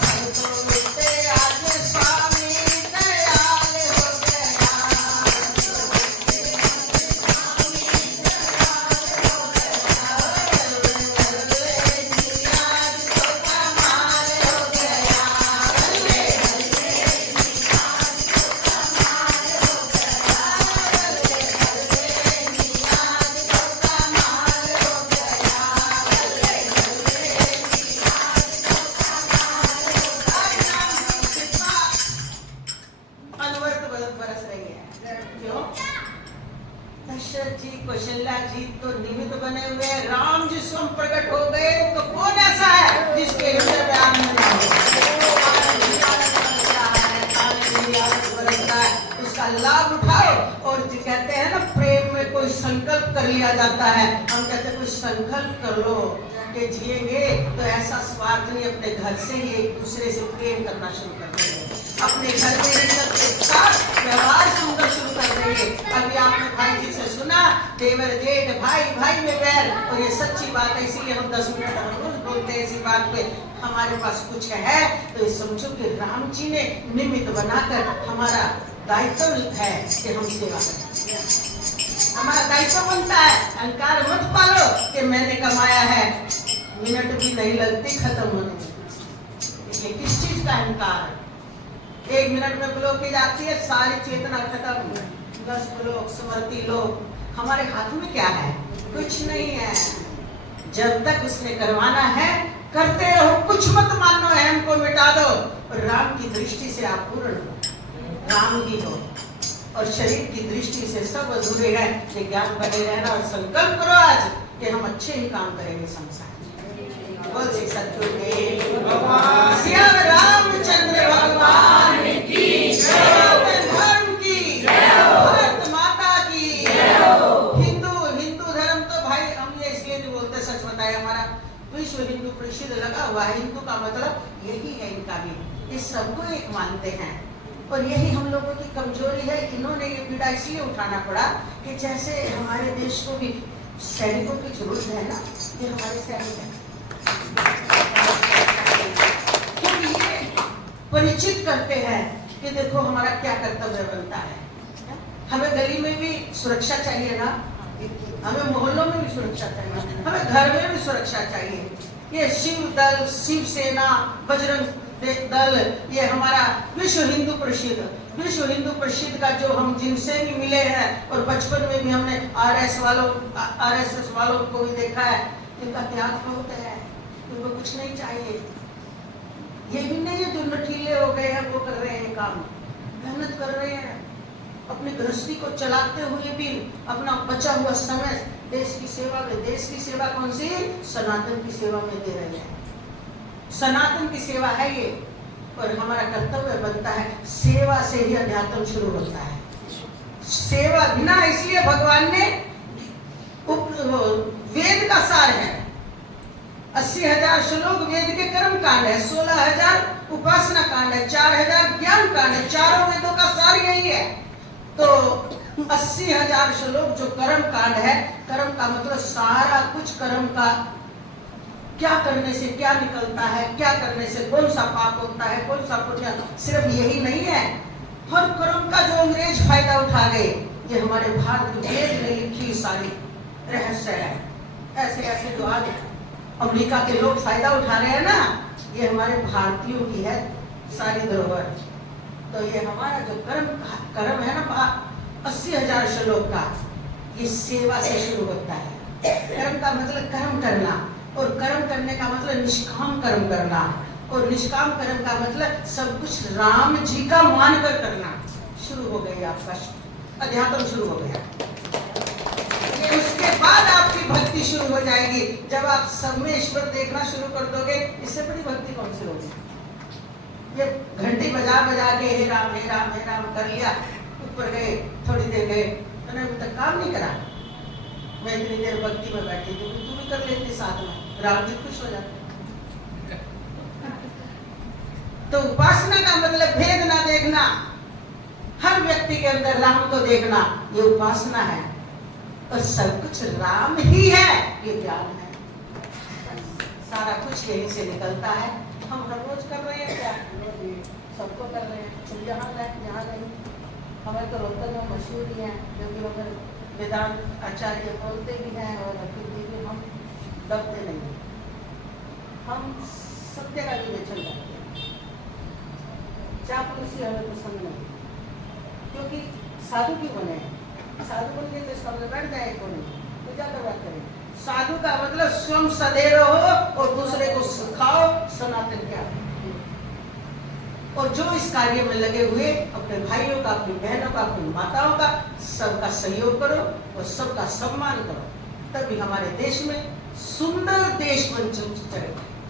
भक्तों इत्थे आज स्वामी दयाल हो गया, अनवरत बरस रही है। क्यों? दशरथ जी, कौशल्या जी तो निमित्त बने हुए हैं। राम जी स्वयं प्रकट हो गए, तो कौन ऐसा है जिसके हृदय में आनंद ना हो? बरस रहा है, उसका लाभ उठाओ। और जो कहते हैं ना, प्रेम में कोई संकल्प कर लिया जाता है, हम कहते हैं कोई संकल्प कर लो कि जिएंगे तो ऐसा स्वार्थ नहीं, अपने घर से ही एक दूसरे से प्रेम करना शुरू कर देंगे, अपने घर में इज्जत के साथ व्यवहार सुनकर शुरू कर देंगे। अभी आपने भाई जी से सुना, देवर जेठ, भाई भाई में बैर, और ये सच्ची बात है। इसीलिए हम 10 मिनट हम रोज बोलते हैं इसी बात पे। हमारे पास कुछ है तो ये समझो कि राम जी ने निमित्त बनाकर हमारा दायित्व है कि हम सेवा करें। हमारा दायित्व बनता है। अहंकार मत पालो कि मैंने कमाया है, मिनट भी नहीं लगती खत्म होने में। ये किस चीज का अहंकार है? 1 मिनट में ब्लॉक की जाती है, सारी चेतना खत्म। 10 ब्लॉक, स्मृति लोग, हमारे हाथ में क्या है? कुछ नहीं है। जब तक उसने करवाना है करते रहो, कुछ मत मानो, अहम को मिटा दो। और राम की दृष्टि से आप पूर्ण हो, राम ही हो। और शरीर की दृष्टि से सब अधूरे हैं। ये ज्ञान बने रहना और संकल्प करो आज कि हम अच्छे ही काम करेंगे संसार। बोल श्री सतगुरुदेव भगवान श्री रामचंद्र भगवान की जय, धर्म की जय, भारत माता की जय। हिंदू धर्म तो भाई हम ये इसलिए नहीं बोलते, सच बताए, हमारा विश्व हिंदू परिषद लगा हुआ है। हिंदू का मतलब यही है, इनका भी इस सबको एक मानते हैं। और यही हम लोगों की कमजोरी है। इन्होंने ये पीड़ा इसलिए उठाना पड़ा कि जैसे हमारे देश को भी सैनिकों की जरूरत है ना, ये हमारे सैनिक हैं। क्योंकि ये परिचित करते हैं कि देखो हमारा क्या कर्तव्य बनता है। हमें गली में भी सुरक्षा चाहिए ना, हमें मोहल्लों में भी सुरक्षा चाहिए, हमें घर में भी सुरक्षा चाहिए। ये शिव दल, शिव सेना, बजरंग दल, ये हमारा विश्व हिंदू परिषद का जो हम जिनसे भी मिले हैं, और बचपन में भी हमने आरएसएस वालों को भी देखा है, इनका त्याग बहुत है, उनको कुछ नहीं चाहिए। ये भी नहीं है जो नठीले हो गए हैं वो कर रहे हैं काम, मेहनत कर रहे हैं, अपनी गृहस्थी को चलाते हुए भी अपना बचा हुआ समय देश की सेवा में। देश की सेवा कौन सी? सनातन की सेवा में दे रहे हैं। सनातन की सेवा है ये, और हमारा कर्तव्य बनता है, सेवा से ही अध्यात्म शुरू होता है। सेवा बिना, इसलिए भगवान ने वेद का सार है, 80,000 श्लोक वेद के कर्म कांड है, 16,000 उपासना कांड है, 4,000 ज्ञान कांड है, चारों वेदों का सार यही है। तो 80,000 श्लोक जो कर्म कांड है, कर्म का मतलब सारा कुछ कर्म का, क्या करने से क्या निकलता है, क्या करने से कौन सा पाप होता है, कौन सा पुण्य। सिर्फ यही नहीं है, हर कर्म का जो अंग्रेज फायदा उठा गए, ये हमारे भारत वेद में लिखी सारी रहस्य है। ऐसे ऐसे जो आज अमेरिका के लोग फायदा उठा रहे हैं ना, ये हमारे भारतीयों की है सारी धरोहर। तो ये हमारा जो कर्म है ना, 80,000 3000 श्लोक का, ये सेवा से शुरू होता है। कर्म का मतलब कर्म करना, और कर्म करने का मतलब निष्काम कर्म करना, और निष्काम कर्म का मतलब सब कुछ राम जी का मानकर करना। शुरू हो गई आपका अध्यात्म, शुरू हो गया। ये उसके बाद आपकी भक्ति शुरू हो जाएगी। जब आप सब में ईश्वर देखना शुरू कर दोगे, इससे बड़ी भक्ति कौन सी होगी? ये घंटी बजा बजा के हे राम हे राम हे राम कर लिया, ऊपर गए, थोड़ी देर गए, मैंने अभी तक काम नहीं करा। मैं इतनी देर भक्ति में बैठी थी, तू भी कर लेती साथ में, राम जी खुश हो जाते। तो उपासना का मतलब भेद ना देखना, हर व्यक्ति के अंदर राम को देखना, ये उपासना है। और सब कुछ राम ही है, ये ज्ञान है। सारा कुछ यहीं से निकलता है। हम हर रोज कर रहे हैं क्या? सबको कर रहे हैं। तुम जहाँ गए यहाँ गए, हमारे तो रोहतक में मशहूर ही है, क्योंकि अगर वेदांत आचार्य बोलते भी हैं और फिर भी हम दबते नहीं हैं। हम सत्य का विवेचन करते हैं। चापलूसी हमें पसंद नहीं, क्योंकि साधु क्यों बने हैं? साधु बन के तो सामने बैठ जाए को नहीं, तो क्या करवा करें? साधु का मतलब स्वयं सदे रहो और दूसरे को सिखाओ सनातन क्या है। और जो इस कार्य में लगे हुए अपने भाइयों का, अपनी बहनों का, अपनी माताओं का, सबका सहयोग करो और सबका सम्मान करो, तभी हमारे देश में सुंदर देश बन चले।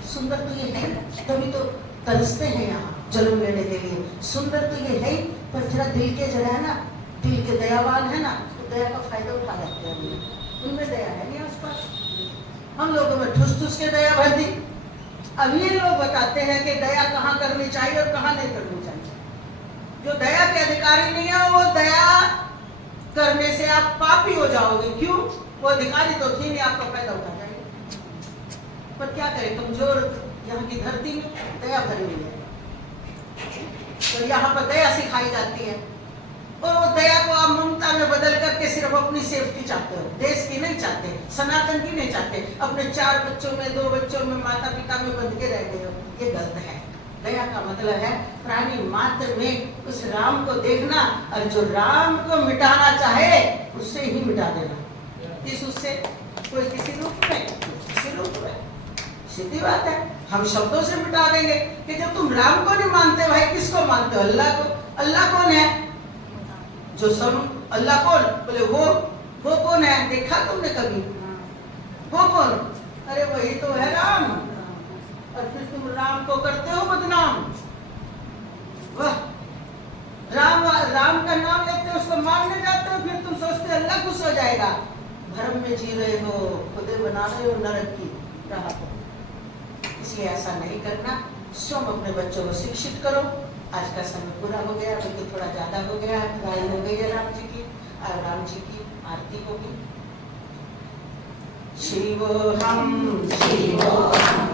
सुंदर तो ये है, तभी तो तरसते हैं यहाँ जन्म लेने के लिए। सुंदर तो ये है, पर जरा दिल के जरा है ना, दिल के दयावान है ना, तो दया का फायदा उठा लेते हैं। उनमें दया है नहीं आसपास, हम लोगों में ठुस ठुस के दया भर दी। अब ये लोग बताते हैं कि दया कहाँ करनी चाहिए और कहाँ नहीं करनी चाहिए। जो दया के अधिकारी नहीं है, वो दया करने से आप पापी हो जाओगे। क्यों? वो अधिकारी तो थी नहीं, आपका फायदा उठा जाएंगे। पर क्या करें, कमजोर यहाँ की धरती में दया भरी हुई है, तो यहाँ पर दया सिखाई जाती है। और वो दया को आप ममता में बदल करके सिर्फ अपनी सेफ्टी चाहते हो, देश की नहीं चाहते, सनातन की नहीं चाहते। अपने 4 बच्चों में, 2 बच्चों में, माता पिता में बंध के रह गए हो, ये गलत है। दया का मतलब है प्राणी मात्र में उस राम को देखना, और जो राम को मिटाना चाहे उससे ही मिटा देना। इस उससे कोई किसी रूप में, किसी रूप में, सीधी बात है। हम शब्दों से मिटा देंगे कि जब तुम राम को नहीं मानते, भाई किसको मानते हो? अल्लाह को। अल्लाह कौन है? जो सब अल्लाह कौन? बोले वो कौन है? देखा तुमने कभी? वो कौन? अरे वही तो है राम। और फिर तुम राम को करते हो बदनाम। वाह, राम का नाम लेते हो, उसको मानने जाते हो, फिर तुम सोचते हो अल्लाह खुश हो जाएगा। भ्रम में जी रहे हो, खुदे बना रहे हो नरक की राह को। इसलिए ऐसा नहीं करना। स्वयं अपने बच्चों को शिक्षित करो। आज का समय पूरा हो गया, बल्कि थोड़ा ज्यादा हो गया, गाड़ी हो गई है राम जी की, और राम जी की आरती होगी। शिवोहम शिवोहम